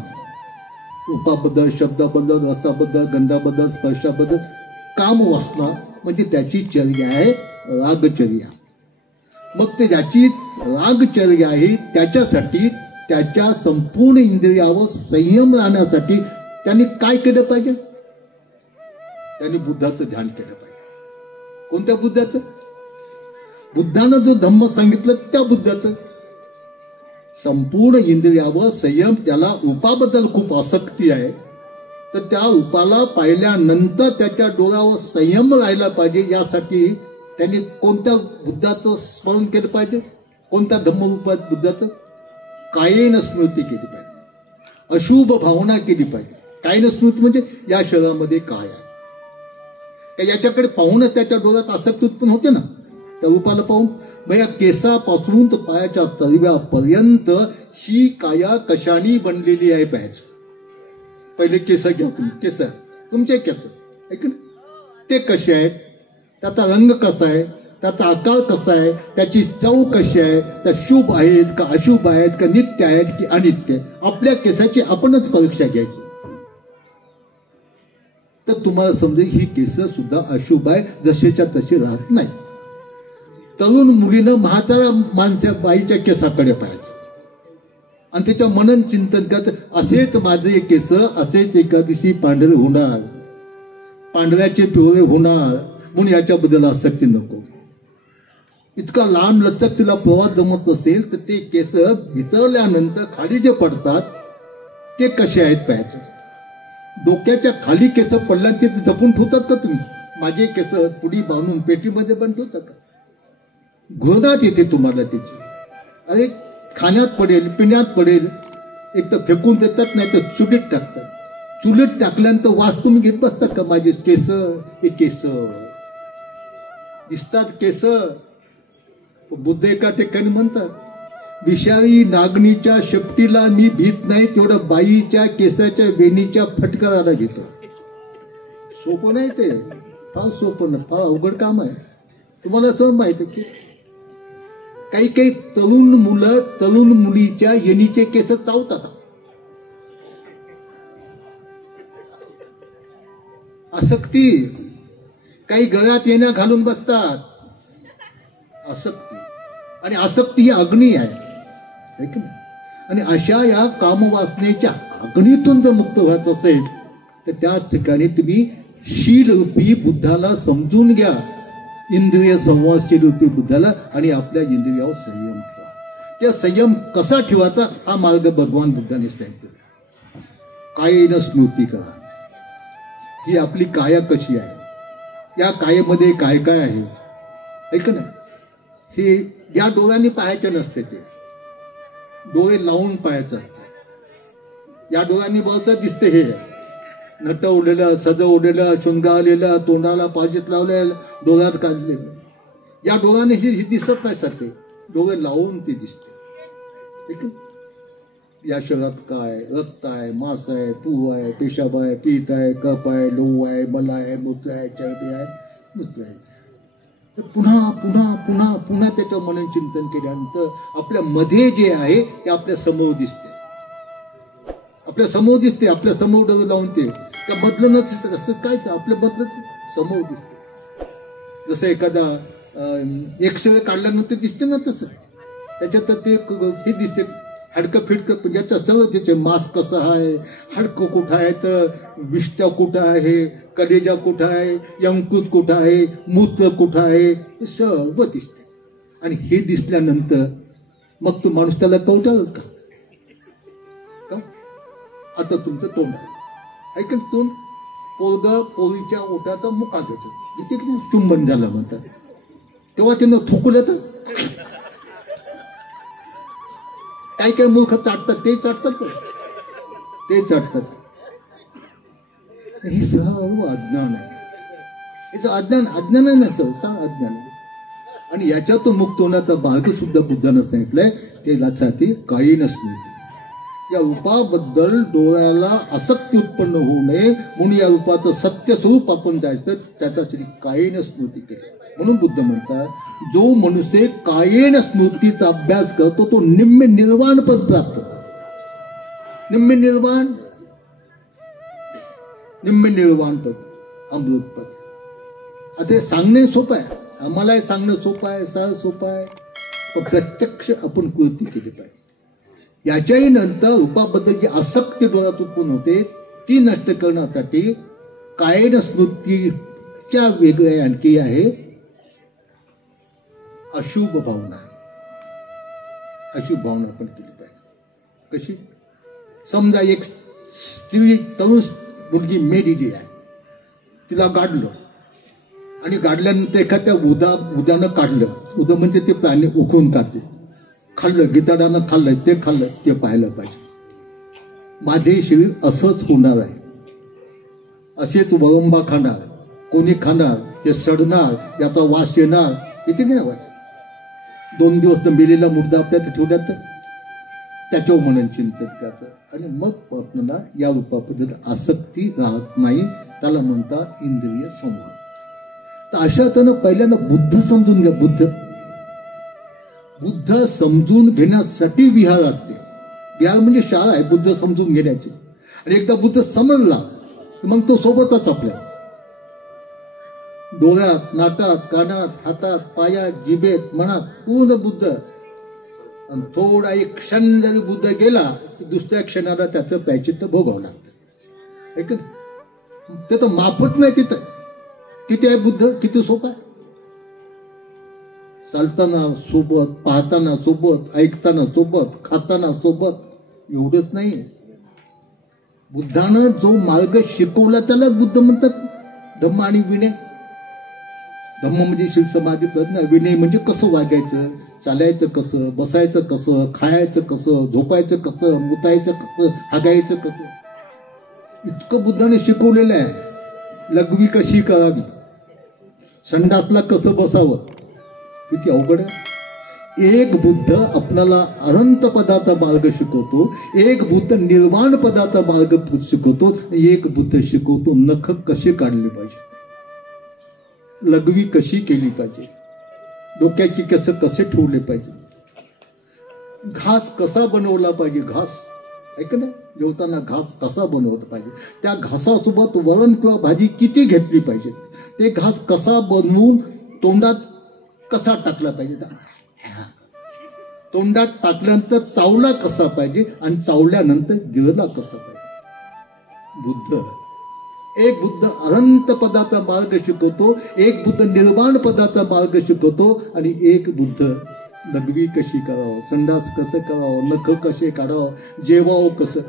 रूपाबद्दल, शब्दाबद्दल, रसाबद्दल, गंधाबद्दल, स्पर्शाबद्दल काम वासना म्हणजे त्याची चर्या आहे रागचर्या. मग ते ज्याची रागचर्या आहे त्याच्यासाठी, त्याच्या संपूर्ण इंद्रियावर संयम राहण्यासाठी त्यांनी काय केलं पाहिजे, त्यांनी बुद्धाचं ध्यान केलं पाहिजे. कोणत्या बुद्धाचं, बुद्धानं जो धम्म सांगितलं त्या बुद्धाचं. संपूर्ण इंद्रियावर संयम, त्याला रूपाबद्दल खूप आसक्ती आहे, तर त्या रूपाला पाहिल्यानंतर त्याच्या डोळ्यावर संयम राहिला पाहिजे. यासाठी त्यांनी कोणत्या बुद्धाचं स्मरण केलं पाहिजे, कोणत्या धम्मरूपात बुद्धाचं. कायेन स्मृती केली पाहिजे, अशुभ भावना केली पाहिजे. कायेन स्मृती म्हणजे या शरीरामध्ये काय आहे, याच्याकडे पाहूनच त्याच्या डोळ्यात आसक्ती उत्पन्न होते ना, त्या रूपाला पाहून. मग या केसापासून तर पायाच्या तळव्यापर्यंत ही काया कशाने बनलेली आहे पाहायचं. पहिले केस घ्या तुम्ही, केस तुमचे केस ऐक ना, ते कसे आहेत, त्याचा रंग कसा आहे, त्याचा आकार कसा आहे, त्याची चव कशी आहे, त्या शुभ आहेत का अशुभ आहेत का नित्य आहेत की अनित्य. आपल्या केसाची आपणच परीक्षा घ्यायची, तर तुम्हाला समजेल ही केस सुद्धा अशुभ आहे, जसेच्या तसे राहत नाही. तरुण मुलीनं म्हातारा माणसा बाईच्या केसाकडे पाहायचं आणि त्याच्या मनन चिंतन करायचं. असेच माझे केस असेच एका दिवशी पांढरे होणार, पांढऱ्याचे पिवळे होणार, म्हणून याच्याबद्दल आसक्ती नको. इतका लांब लचक तिला प्रवास जमत नसेल तर ते केस विचरल्यानंतर खाली जे पडतात ते कसे आहेत पाहायचं. डोक्याच्या खाली केस पडल्या ते जपून ठेवतात का तुम्ही. माझे केस पुढी बांधून पेटीमध्ये पण ठेवतात का. घोरण्यात येते तुम्हाला त्याची. अरे खाण्यात पडेल, पिण्यात पडेल, एक तर फेकून देतात, नाही तर चुलीत टाकतात. चुलीत टाकल्यानंतर वास तुम्ही घेत बसतात का. माझे केस, हे केस दिसतात केस. बुद्ध एका ठिकाणी म्हणतात, विषारी नागणीच्या शेपटीला मी भीत नाही, तेवढं बाईच्या केसाच्या वेणीच्या फटकाराला घेतो. सोपं नाही ते, फार सोपं नाही, फार अवघड काम आहे. तुम्हाला असं माहिती आहे की काही काही तरुण मुलं तरुण मुलीच्या येणीचे केस चावतात. आसक्ती, काही गळ्यात येण्या घालून बसतात, आसक्ती. आणि आसक्ती ही अग्नी आहे की नाही. आणि अशा या कामवासनेच्या अग्नीतून जर मुक्त व्हायचं असेल तर त्या ठिकाणी तुम्ही शील रूपी बुद्धाला समजून घ्या, इंद्रिय संवादशील रूपी बुद्धाला, आणि आपल्या इंद्रियावर संयम ठेवा. त्या संयम कसा ठेवायचा हा मार्ग भगवान बुद्धाने सांगितला. कायेन स्मृती करा. ही आपली काया कशी आहे, या कायेमध्ये काय काय आहे ऐक ना. हे या डोळ्यांनी पाहायचे नसते, ते डोळे लावून पाहायचं असते. या डोळ्यांनी बघत दिसते हे नटवलेलं, सजवलेलं, शृंगारलेलं, तोंडाला पाजीत लावलेलं, डोळ्यात काढलेलं. या डोळ्याने हे दिसत नाही सर, ते डोळे लावून ते दिसते. ठीक आहे. या शरीरात काय रक्त आहे, मांस आहे, पू आहे, पेशाब आहे, पीत आहे, कप आहे, लोह आहे, मल आहे, मूत्र आहे, चरबी आहे, मूत्र आहे. तर पुन्हा पुन्हा पुन्हा पुन्हा त्याचं मनन चिंतन केल्यानंतर आपल्या मध्ये जे आहे ते आपल्या समोर दिसते, आपल्या समोर दिसते, आपल्या समोर डोळे लावून ते त्या बदलूनच असं कायच आपल्या बदलच समोर दिसते. जसं एखादा एक्सरे काढल्यानंतर दिसते ना, तसं त्याच्यात ते हे दिसते हाडकं फिडकं, ज्याचं सगळं त्याचे मांस कसं आहे, हाडकं कुठं आहे, तर विष्ट कुठं आहे, कलेजा कुठं आहे, यंकुत कुठं आहे, मूत्र कुठं आहे, हे सर्व दिसते. आणि हे दिसल्यानंतर मग तो माणूस त्याला कवटाल का? आता तुमचं तोंड आहे ऐकन, तोंड पोरग पोरीच्या ओठाचा मुका घेतो, इथे चुंबन झालं म्हणतात, तेव्हा त्यांना थुकलं तर काही काही मूर्ख चाटतात, ते चाटतात, ते चाटतात. हे सर्व अज्ञान आहे. याचं अज्ञान आहे ना, सहसा अज्ञान आहे. आणि याच्यातून मुक्त होण्याचा मार्ग सुद्धा बुद्धानं सांगितलंय, ते लक्षात काही नसणे. या रूपाबद्दल डोळ्याला आसक्ती उत्पन्न होऊ नये म्हणून या रूपाचं सत्य स्वरूप आपण जायचं, त्याचा श्री कायेन स्मृती केली. म्हणून बुद्ध म्हणतात, जो मनुष्य कायेन स्मृतीचा अभ्यास करतो तो निम्मे निर्वाण पद प्राप्त करतो. निम्मे निर्वाण पद, अमृत पद. आता हे सांगणे सोपं आहे, आम्हालाही सांगणं सोपं आहे, सहज सोपं आहे, पण प्रत्यक्ष आपण कृती केली पाहिजे. याच्याही नंतर रूपाबद्दल जी आसक्ती डोळ्यात उत्पन्न होते ती नष्ट करण्यासाठी कायेन स्मृतीच्या वेगळ्या आणखी आहे अशुभ भावना. अशुभ भावना आपण केली पाहिजे. कशी? समजा एक स्त्री, तरुण मुलगी मेलेली आहे, तिला गाडलं आणि गाडल्यानंतर एखाद्या उदानं काढलं. उदा म्हणजे ते प्राणी उकळून काढते, खाल्लं, गिताडानं खाल्लं, ते खाल्लं, ते पाहिलं पाहिजे. माझे शरीर असंच होणार आहे, असेच वरंबा खाणार, कोणी खाणार, हे सडणार, याचा वास येणार, इथे नाही वाच. 2 दिवस तर मेलेला मुर्दा आपल्या ठेवल्यात, त्याच्यावर मनन चिंतन करतं आणि मग आपल्याला या रूपाबद्दल आसक्ती राहत नाही. त्याला म्हणतात इंद्रिय संवाद. तर अशा त्यानं पहिल्यांदा बुद्ध समजून घ्या. बुद्ध समजून घेण्यासाठी विहार असते. विहार म्हणजे शाळा आहे बुद्ध समजून घेण्याची. आणि एकदा बुद्ध समजला मग तो सोबतच आपल्या डोळ्यात, नाकात, कानात, हातात, पायात, जिभेत, मनात पूर्ण बुद्ध. आणि थोडा एक क्षण जरी बुद्ध गेला की दुसऱ्या क्षणाला त्याचं प्रायश्चित्त भोगावं लागतं. त्याचं माफत नाही तिथं. किती आहे बुद्ध, किती सोपं आहे. चालताना सोबत, पाहताना सोबत, ऐकताना सोबत, खाताना सोबत. एवढंच नाही, बुद्धानं जो मार्ग शिकवला त्याला बुद्ध म्हणतात धम्म आणि विनय. धम्म म्हणजे शील समाधी प्रज्ञा, विनय म्हणजे कसं वागायचं, चालायचं कसं, बसायचं कसं, खायचं कसं, झोपायचं कसं, मुतायचं कसं, हागायचं कसं, इतकं बुद्धाने शिकवलेलं आहे. लघवी कशी करावी, संडासला कसं बसावं, किती अवघड आहे. एक बुद्ध आपल्याला अनंत पदाचा मार्ग शिकवतो, एक बुद्ध निर्वाण पदाचा मार्ग शिकवतो, एक बुद्ध शिकवतो नख कसे काढले पाहिजे, लघवी कशी केली पाहिजे, डोक्याची केस कसे ठेवले पाहिजे, घास कसा बनवला पाहिजे. घास ऐक ना, जेवताना घास कसा बनवला पाहिजे, त्या घासासोबत वरण किंवा भाजी किती घेतली पाहिजे, ते घास कसा बनवून तोंडात कसा टाकला पाहिजे, तोंडात टाकल्यानंतर चावला कसा पाहिजे आणि चावल्यानंतर गिळला कसा पाहिजे. एक बुद्ध अनंत पदाचा मार्ग शिकवतो, एक बुद्ध निर्माण पदाचा मार्ग शिकवतो, आणि एक बुद्ध लघवी कशी करावं, संडास कसं करावं, नख कसे काढावं, जेवावं कसं.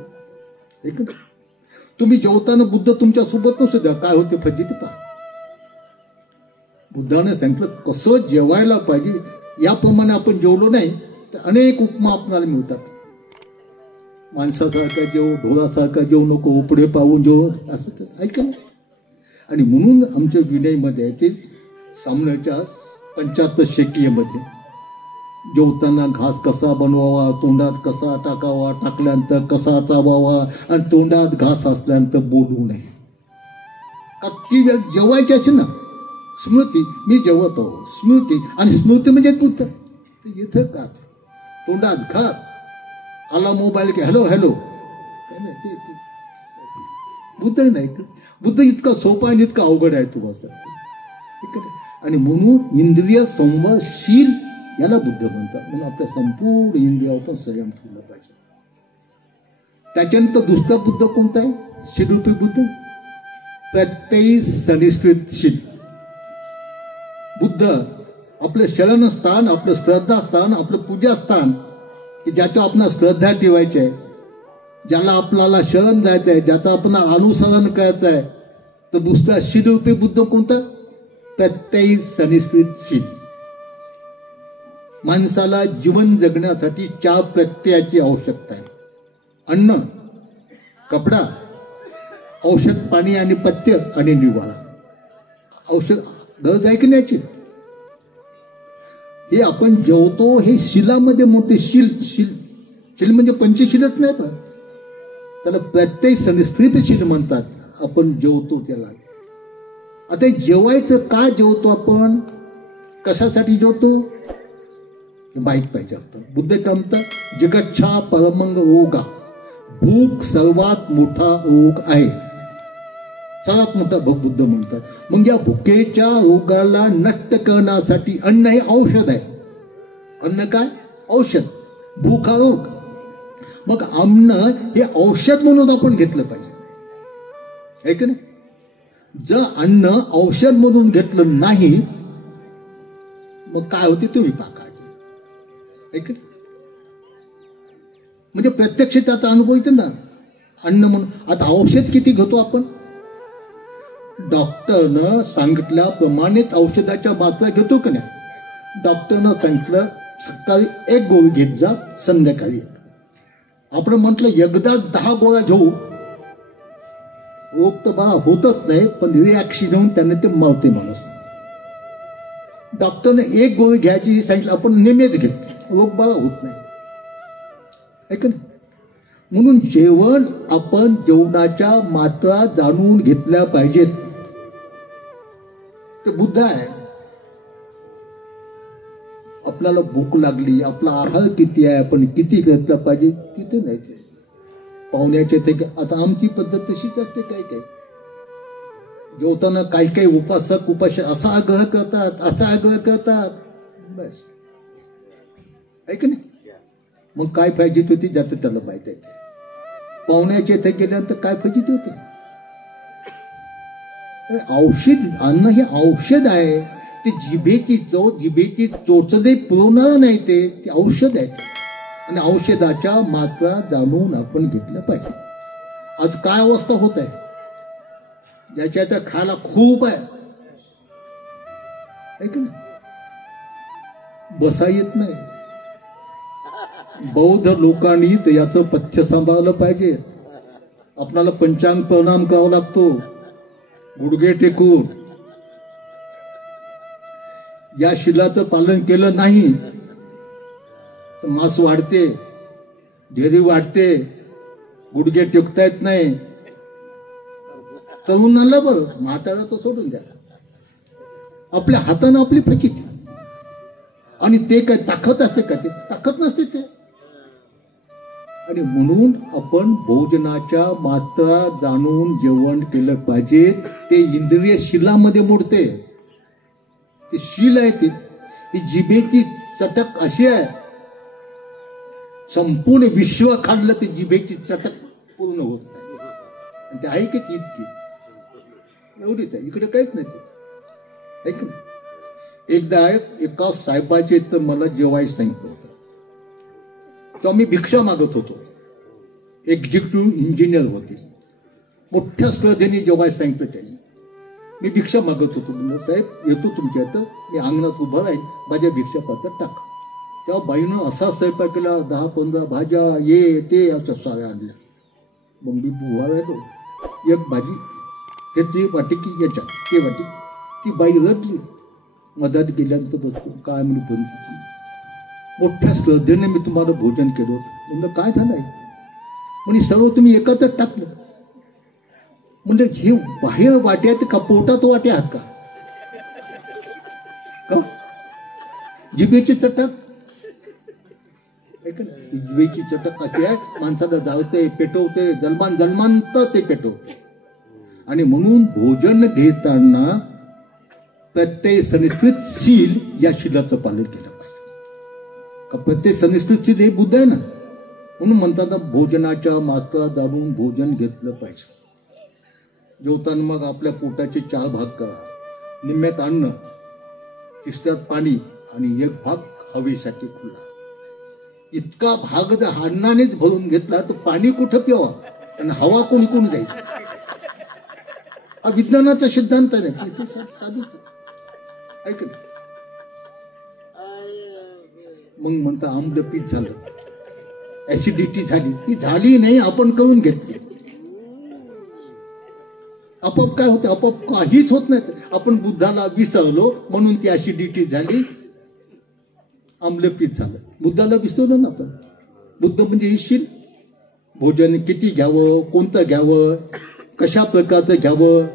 ऐक ना, तुम्ही जेवताना बुद्ध तुमच्या सोबत नसू द्या, काय होते फजिती पहा. बुद्धाने सांगितलं कसं जेवायला पाहिजे, याप्रमाणे आपण जेवलो नाही तर अनेक उपमा आपल्याला मिळतात. माणसासारखा जेव, ढोरासारखा जेवू नको, पुढे पाहून जेव, असं तसं. ऐका ना, आणि म्हणून आमच्या विनयमध्ये आहे ते सामन्याच्या 75 शेकीयेमध्ये जेवताना घास कसा बनवावा, तोंडात कसा टाकावा, टाकल्यानंतर कसा चावावा, आणि तोंडात घास असल्यानंतर बोलू नये. का ती जेवायची अशी ना स्मृती, मी जेवत आहो, स्मृती, आणि स्मृती म्हणजे बुद्ध. इथं का तोंडात घास आला, मोबाईल की हॅलो हॅलो, बुद्ध नाही. बुद्ध इतका सोपा आणि इतका अवघड आहे तुम्हाला. आणि म्हणून इंद्रिय संवादशील याला बुद्ध म्हणतात. म्हणून आपल्या संपूर्ण इंद्रियावर संयम ठेवला पाहिजे. त्याच्यानंतर दुसरा बुद्ध कोणता आहे, शिरूपी बुद्ध, प्रत्ययी सनिश्चितशील बुद्ध. आपलं शरणस्थान, आपलं श्रद्धास्थान, आपलं पूजास्थान, की ज्याच्या आपण श्रद्धा ठेवायची आहे, ज्याला आपल्याला शरण जायचं आहे, ज्याचं आपण अनुसरण करायचं आहे, तर दुसरा शिरूपी बुद्ध कोणता, प्रत्ययी सनिश्चितशील. माणसाला जीवन जगण्यासाठी 4 प्रत्ययाची आवश्यकता आहे. अन्न, कपडा, औषध पाणी आणि पथ्य आणि निवारा. औषध गरज आहे की नाही, हे आपण जेवतो हे शिलामध्ये मोठे शील. शील म्हणजे पंचशीलच नाही, तर त्याला प्रत्यय सनिश्चितशील म्हणतात. आपण जेवतो त्याला. आता जेवायचं का जेवतो आपण, कशासाठी जेवतो माहित पाहिजे. आपण बुद्ध काय म्हणतात, जगच्छा परमंग रोगा, भूक सर्वात मोठा रोग आहे, सर्वात मोठा बुद्ध म्हणतात. मग या भुकेच्या रोगाला नष्ट करण्यासाठी अन्न हे औषध आहे. अन्न काय, औषध. भूक हा रोग. मग अन्न हे औषध म्हणून आपण घेतलं पाहिजे, आहे की नाही. जर अन्न औषध म्हणून घेतलं नाही मग काय होते तुम्ही पाका, आहे की नाही. म्हणजे प्रत्यक्ष त्याचा अनुभव येते ना. अन्न म्हणून आता औषध किती घेतो आपण, डॉक्टरनं सांगितल्याप्रमाणेच औषधाच्या मात्रा घेतो का नाही. डॉक्टरनं सांगितलं सकाळी 1 गोळी घेत जा, संध्याकाळी 1. आपण म्हटलं एकदाच 10 गोळ्या घेऊ, रोग तर बरा होतच नाही, पण रिॲक्शन होऊन त्याने ते मरते माणूस. डॉक्टरने 1 गोळी घ्यायची सांगितलं, आपण नेहमीच घेतो, रोग बरा होत नाही, ऐक ना. म्हणून जेवण, आपण जेवणाच्या मात्रा जाणून घेतल्या पाहिजेत. ते बुद्ध आहे. आपल्याला भूक लागली, आपला आहार किती आहे, आपण किती घेतला पाहिजे तिथे नाही. ते पाहुण्याचे ते आता आमची पद्धत तशीच असते. काय काय जेवताना काही काही उपासक उपास असा आग्रह करतात, असा आग्रह करतात, बस, ऐक नाही. मग काय पाहिजे होती ज्याचं त्याला माहित आहे. पाहुण्याच्या इथे गेल्यानंतर काय पाहिजे होते, औषध. अन्न हे औषध आहे. ते जिभेची चव, जिभेची चोचले पुरवणार नाही, ते औषध आहे. आणि औषधाच्या मात्रा जाणून आपण घेतल्या पाहिजे. आज काय अवस्था होत आहे, ज्याच्या त्या खायला खूप आहे, ऐक ना, बसा येत नाही. बौद्ध लोकांनी तर याचं पथ्य सांभाळलं पाहिजे. आपल्याला पंचांग प्रणाम करावा लागतो, गुडघे टेकून. या शिलाचं पालन केलं नाही तर मांस वाढते, ढेरी वाढते, गुडघे टेकता येत नाही. तरुणाला बरं, म्हातारा तो सोडून द्या. आपल्या हातानं आपली फजिती. आणि ते काय ताकद असते का, ते ताकद नसते. ते आणि म्हणून आपण भोजनाच्या मात्रा जाणून जेवण केलं पाहिजे. ते इंद्रिय शिलामध्ये मोडते. ते शील आहे. ती जिभेची चटक अशी आहे, संपूर्ण विश्व खाल्लं ते जिभेची चटक पूर्ण होत नाही. आणि ते आहे की इतकी एवढीच आहे, इकडे काहीच नाही. ते ऐक ना, एकदा एका साहेबाचे तर मला जेवायला सांगितलं होतं. तेव्हा मी भिक्षा मागत होतो. एक्झिक्युटिव्ह इंजिनियर होते. मोठ्या श्रद्धेने जेवायला सांगितलं त्यांनी. मी भिक्षा मागत होतो. म्हणलं साहेब येतो तुमच्या इथं, मी अंगणात उभं राहील, माझ्या भिक्षा पात्र टाका. तेव्हा बाईनं असा स्वयंपाक केला, 10-15 भाज्या ये ते अशा साऱ्या आणल्या. मग मी उभा राहिलो, एक भाजी घेतली वाटी की याच्या ते वाटी. ती बाई रडली. मधात गेल्यानंतर बसतो, काय म्हणून बंद. मोठ्या श्रद्धेने मी तुम्हाला भोजन केलं होतं. म्हणलं काय झालंय? म्हणजे सर्व तुम्ही एकत्रच टाकलं. म्हणजे हे बाहेर वाटे आहेत का पोटात वाटे आहात का? जिभेची चटक, जिभेची चटक अशी आहे, माणसाला जाळते, पेटवते, जन्मांत ते पेटवते. आणि म्हणून भोजन घेताना प्रत्यय सनिश्चित शील या शिलाचं पालन केलं पाहिजे. प्रत्यय सनिश्चित शील हे बुद्ध आहे ना. म्हणून म्हणतात भोजनाच्या मात्रा जाणून भोजन घेतलं पाहिजे. जेवताना मग आपल्या पोटाचे 4 भाग करा. निम्म्यात अन्न, तिसऱ्यात पाणी आणि एक भाग हवेसाठी खुला. इतका भाग जर अन्नानेच भरून घेतला तर पाणी कुठं प्यावा आणि हवा कोण इकून जाईल? हा विज्ञानाचा सिद्धांत नाही. ऐक मग म्हणता आम्लपित्त झालं, ऍसिडिटी झाली. ती झाली नाही, आपण करून घेतली. आपोआप काय होतं? आपोआप काहीच होत नाही. आपण बुद्धाला विसरलो म्हणून ती ऍसिडिटी झाली, आम्लपित्त झालं. बुद्धाला विसरलं ना आपण. बुद्ध म्हणजे हे शील. भोजन किती घ्यावं, कोणतं घ्यावं, कशा प्रकारचं घ्यावं,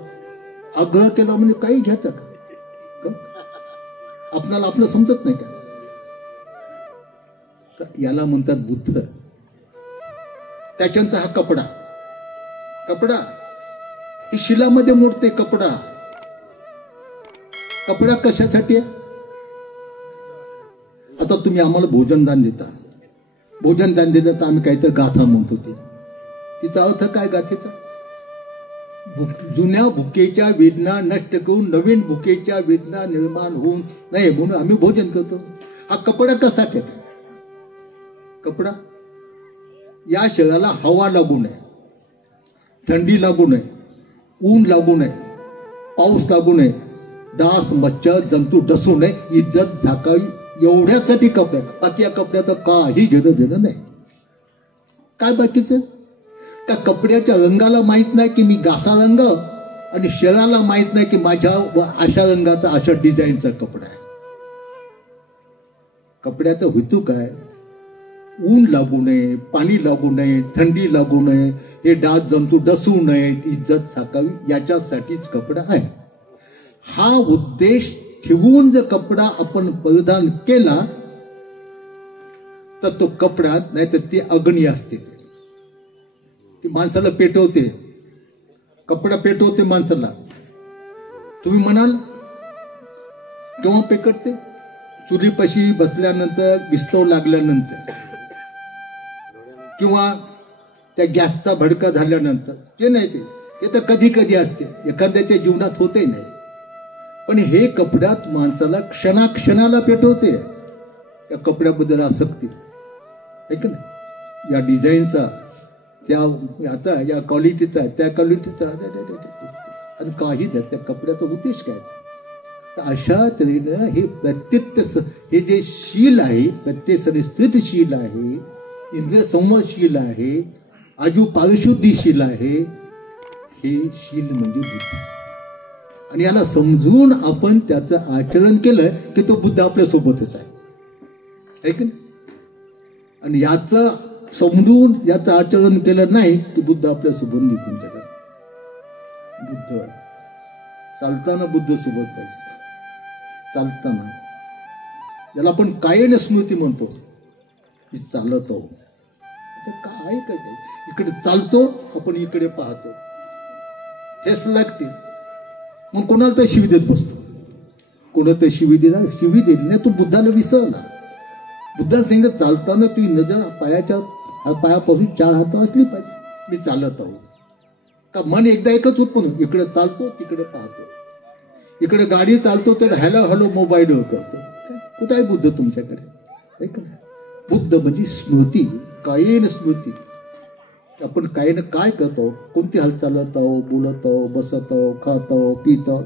आग्रह केला म्हणजे काही घ्यायचं का? आपल्याला आपलं समजत नाही का? याला म्हणतात बुद्ध. त्याच्यानंतर हा कपडा. कपडा ही शिलामध्ये मोडते. कपडा कशासाठी आहे? आता तुम्ही आम्हाला भोजनदान देता. भोजनदान दिलं तर आम्ही काहीतरी गाथा म्हणतो. तिचा अर्थ काय गाथेचा? जुन्या भुकेच्या वेदना नष्ट करून नवीन भुकेच्या वेदना निर्माण होऊन नाही म्हणून आम्ही भोजन करतो. हा कपडा कशासाठी? कपडा या शरीराला हवा लागू नये, थंडी लागू नये, ऊन लागू नये, पाऊस लागू नये, डास मच्छर जंतू डसू नये, इज्जत झाकावी एवढ्यासाठी कपडा. बाकी या कपड्याचं काही घेणं नाही. काय बाकीचं? त्या कपड्याच्या रंगाला माहित नाही की मी घासा रंग, आणि शरीराला माहित नाही की माझ्या अशा रंगाचा अशा डिझाईनचा कपडा आहे. कपड्याचा हेतू काय? ऊन लागू नये, पाणी लागू नये, थंडी लागू नये, हे डास जंतू डसू नये, इज्जत साकावी याच्यासाठीच कपडा आहे. हा उद्देश ठेवून जर कपडा आपण परिधान केला तर तो कपडा नाही तर ती अग्नी असते. ती माणसाला पेटवते. कपडा पेटवते माणसाला. तुम्ही म्हणाल केव्हा पेटते? चुलीपाशी बसल्यानंतर, विस्तव लागल्यानंतर, किंवा त्या गॅसचा भडका झाल्यानंतर. ते नाही, ते तर कधी कधी असते, एखाद्याच्या जीवनात होते नाही. पण हे कपड्यात माणसाला क्षणाक्षणाला पेटवते. त्या कपड्याबद्दल आसक्ती आहे का नाही? या डिझाईनचा, त्या याचा, या क्वालिटीचा, त्या क्वालिटीचा, आणि काही नाही. त्या कपड्याचा उद्देश काय? तर अशा तऱ्हेनं हे प्रत्येक हे जे शील आहे, प्रत्येक स्थित शील आहे, इंद्रिय संवरशील आहे, आजू पारिशुद्धीशील आहे. हे शील म्हणजे बुद्ध. आणि याला समजून आपण त्याचं आचरण केलं की तो बुद्ध आपल्या सोबतच आहे की नाही? आणि याचं समजून याचं आचरण केलं नाही की बुद्ध आपल्या सोबत निघून जातात. बुद्ध चालताना बुद्ध सोबत पाहिजे. चालताना ज्याला आपण कायन स्मृती म्हणतो, की चालत आहो. तर काय काय इकडे चालतो आपण इकडे पाहतो ठेस लागते मग कोणाला तर शिवी देत बसतो कोणाला तर शिवी दिली नाही तू बुद्धाला विसरला बुद्धा सांगितलं चालताना तुझी नजर पायापासून 4 हात असली पाहिजे मी चालत आहो का मन एकदा एकच उत्पन्न इकडे चालतो तिकडे पाहतो इकडे गाडी चालतो तर हॅलो मोबाईल करतो कुठे आहे बुद्ध तुमच्याकडे बुद्ध म्हणजे स्मृती कायेन स्मृती आपण कायेनं काय करतो कोणती हालचाल आहो बोलत आहो बसत आहो खात आहो पित आहो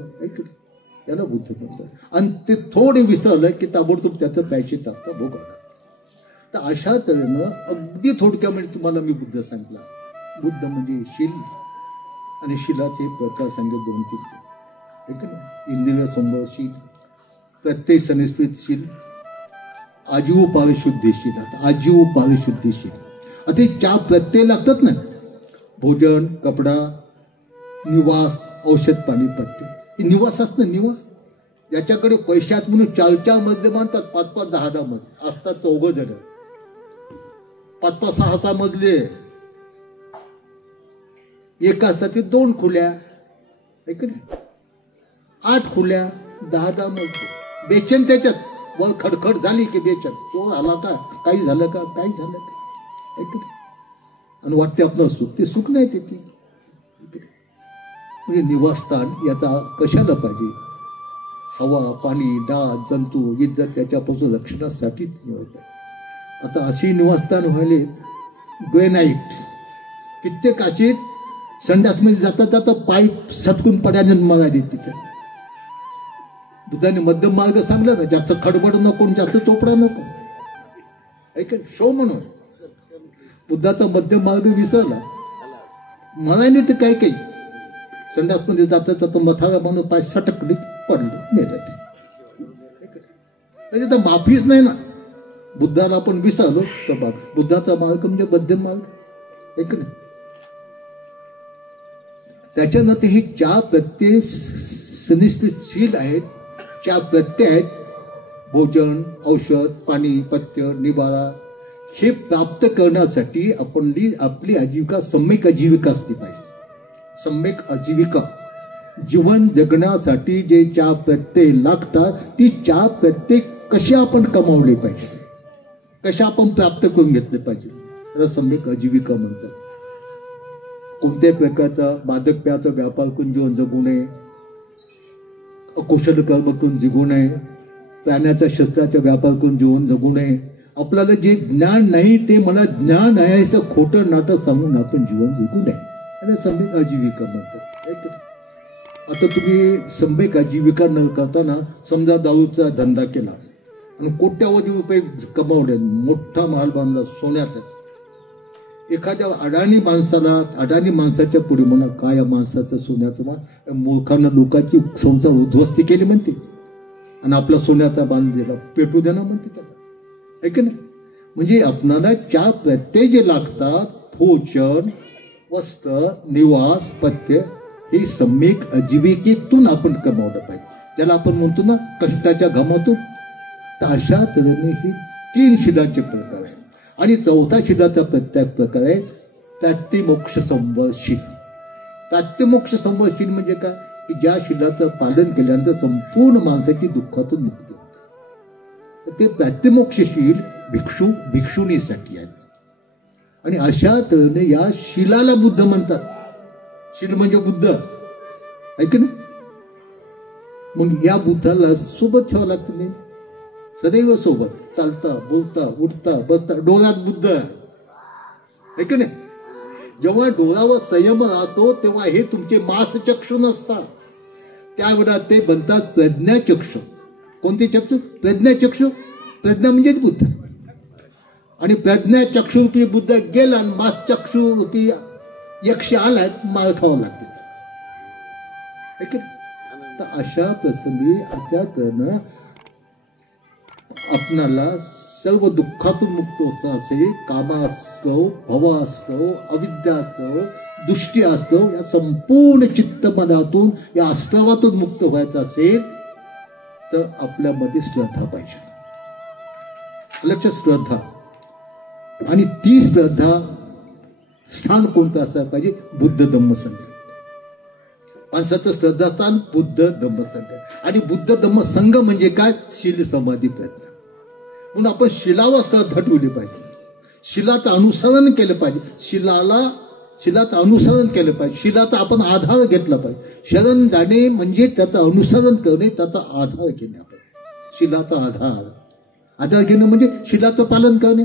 त्याला बुद्ध म्हणतात आणि ते थोडे विसरलं की ताबडतोब त्याचं पैसे टाकता भोगवणार तर अशा तऱ्हेनं अगदी थोडक्यामध्ये तुम्हाला मी बुद्ध सांगितला बुद्ध म्हणजे शील आणि शिलाचे प्रकार सांगितले 2-3 इंद्रिय संभवशील प्रत्येक सनिस्थितशील आजीव पारिशुद्धीशील आता आजीव पारिशुद्धीशील आता 4 प्रत्यय लागतात ना भोजन कपडा निवास औषध पाणी पत्ते निवास असत निवास ज्याच्याकडे पैशात म्हणून 4 मजले बांधतात 5-5 10 मजले असतात 4 जण 5-5 6 मजले एकासाठी 2 खोल्या 8 खोल्या 10 मजले बेचन त्याच्यात वर खडखड झाली की बेचन चोर आला का काही झालं का आणि वाटते आपलं सुख ते सुख नाही ते म्हणजे निवासस्थान याचा कशाला पाहिजे हवा पाणी डास जंतू इज्जत त्याच्यापासून रक्षणासाठी निवासस्थान आता अशी निवासस्थान व्हायले ग्रेनाईट कित्येक अशी संडासमध्ये जाता पाईप सटकून पड्याने मागायचे तिथे बुद्धाने मध्यम मार्ग सांगला ना जास्त खडबड नको जास्त चोपडा नको शो म्हणून बुद्धाचा मध्यम मार्ग विसरला म्हणायने ते काही संडासमध्ये जाता मथारा म्हणून पाय सटकले पडले मेले म्हणजे तर माफीच नाही ना बुद्धाला आपण विसरलो तर बाप बुद्धाचा मार्ग म्हणजे मध्यम मार्ग नाही त्याच्यानंतर हे 4 प्रत्यय सुनिश्चितशील आहेत 4 प्रत्यय आहेत भोजन औषध पाणी पथ्य निवारा हे प्राप्त करण्यासाठी आपली आजीविका सम्यक आजीविका असली पाहिजे सम्यक आजीविका जीवन जगण्यासाठी जे 4 प्रत्यय लागतात ती 4 प्रत्यय कसे आपण कमावले पाहिजे कशा आपण प्राप्त करून घेतले पाहिजे त्याला सम्यक आजीविका म्हणतात कोणत्याही प्रकारचा मादक प्याचा व्यापार करून जीवन जगू नये अकुशल कर्म करून जगू नये प्राण्याचा शस्त्राचा व्यापार करून जीवन जगू नये आपल्याला जे ज्ञान नाही ते मला ज्ञान आहे असं खोटं नाटक सांगून आपण जीवन जगू नये आणि सम्यक आजीविका म्हणतात आता तुम्ही सम्यक आजीविका न करताना समजा दारूचा धंदा केला आणि कोट्यावधी रुपये कमावले मोठा माल बांधला सोन्याचाच एखाद्या अडाणी माणसाच्या पुढे म्हणा काय या माणसाचं सोन्याचं मूर्खानं लोकांची संसार उद्ध्वस्ती केली म्हणते आणि आपला सोन्याचा बांध दिला पेटू देणार म्हणते त्याला आहे की नाही म्हणजे आपणाला 4 प्रत्यय जे लागतात भोजन वस्त्र निवास पथ्य हे सम्यक आजीविकेतून आपण कमावलं पाहिजे ज्याला आपण म्हणतो ना कष्टाच्या घामातून तर अशा तऱ्हेने हे 3 शिलाचे प्रकार आहेत आणि 4था शिलाचा प्रत्येक प्रकार आहे प्राप्तिमोक्ष संवर्षील प्राप्तिमोक्ष संवर्षील म्हणजे काय की ज्या शिलाचं पालन केल्यानंतर संपूर्ण माणसाची दुःखातून मुक्ती होते ते प्राप्तिमोक्षशील भिक्षुणीसाठी आहेत आणि अशा तऱ्हेने या शिलाला बुद्ध म्हणतात शील म्हणजे बुद्ध ऐक ना मग या बुद्धाला सोबत ठेवावं लागतं नाही सदैव सोबत चालता बोलता उठता बसता डोळ्यात बुद्ध ऐक ना जेव्हा डोळ्यावर संयम राहतो तेव्हा हे तुमचे मासचक्षु नसतात त्यावेळेला ते बनतात प्रज्ञाचक्षु कोणते चक्षु प्रज्ञाचक्षु प्रज्ञा म्हणजेच बुद्ध आणि प्रज्ञाचक्षु की बुद्ध गेला आणि मासचक्षु की यक्ष आलाय माळ खावं लागते तर अशा प्रसंगी अशा करणं आपणाला सर्व दुःखातून मुक्त व्हायचं असेल कामास्तव भवास्तव अविद्यास्तव दृष्टी असतं या संपूर्ण चित्तमनातून या अस्तवातून मुक्त व्हायचं असेल तर आपल्यामध्ये श्रद्धा पाहिजे लक्ष श्रद्धा आणि ती श्रद्धा स्थान कोणतं असायला पाहिजे? बुद्ध धम्म संघ. माणसाचं श्रद्धास्थान बुद्ध धम्म संघ. आणि बुद्ध धम्म संघ म्हणजे काय? शील समाधी प्रयत्न. म्हणून आपण शिलावर श्रद्धा ठेवली पाहिजे, शिलाचं अनुसरण केलं पाहिजे, शिलाचं अनुसरण केलं पाहिजे, शिलाचा आपण आधार घेतला पाहिजे. शरण जाणे म्हणजे त्याचं अनुसरण करणे, त्याचा आधार घेणे. आपण शिलाचा आधार घेणं म्हणजे शिलाचं पालन करणे,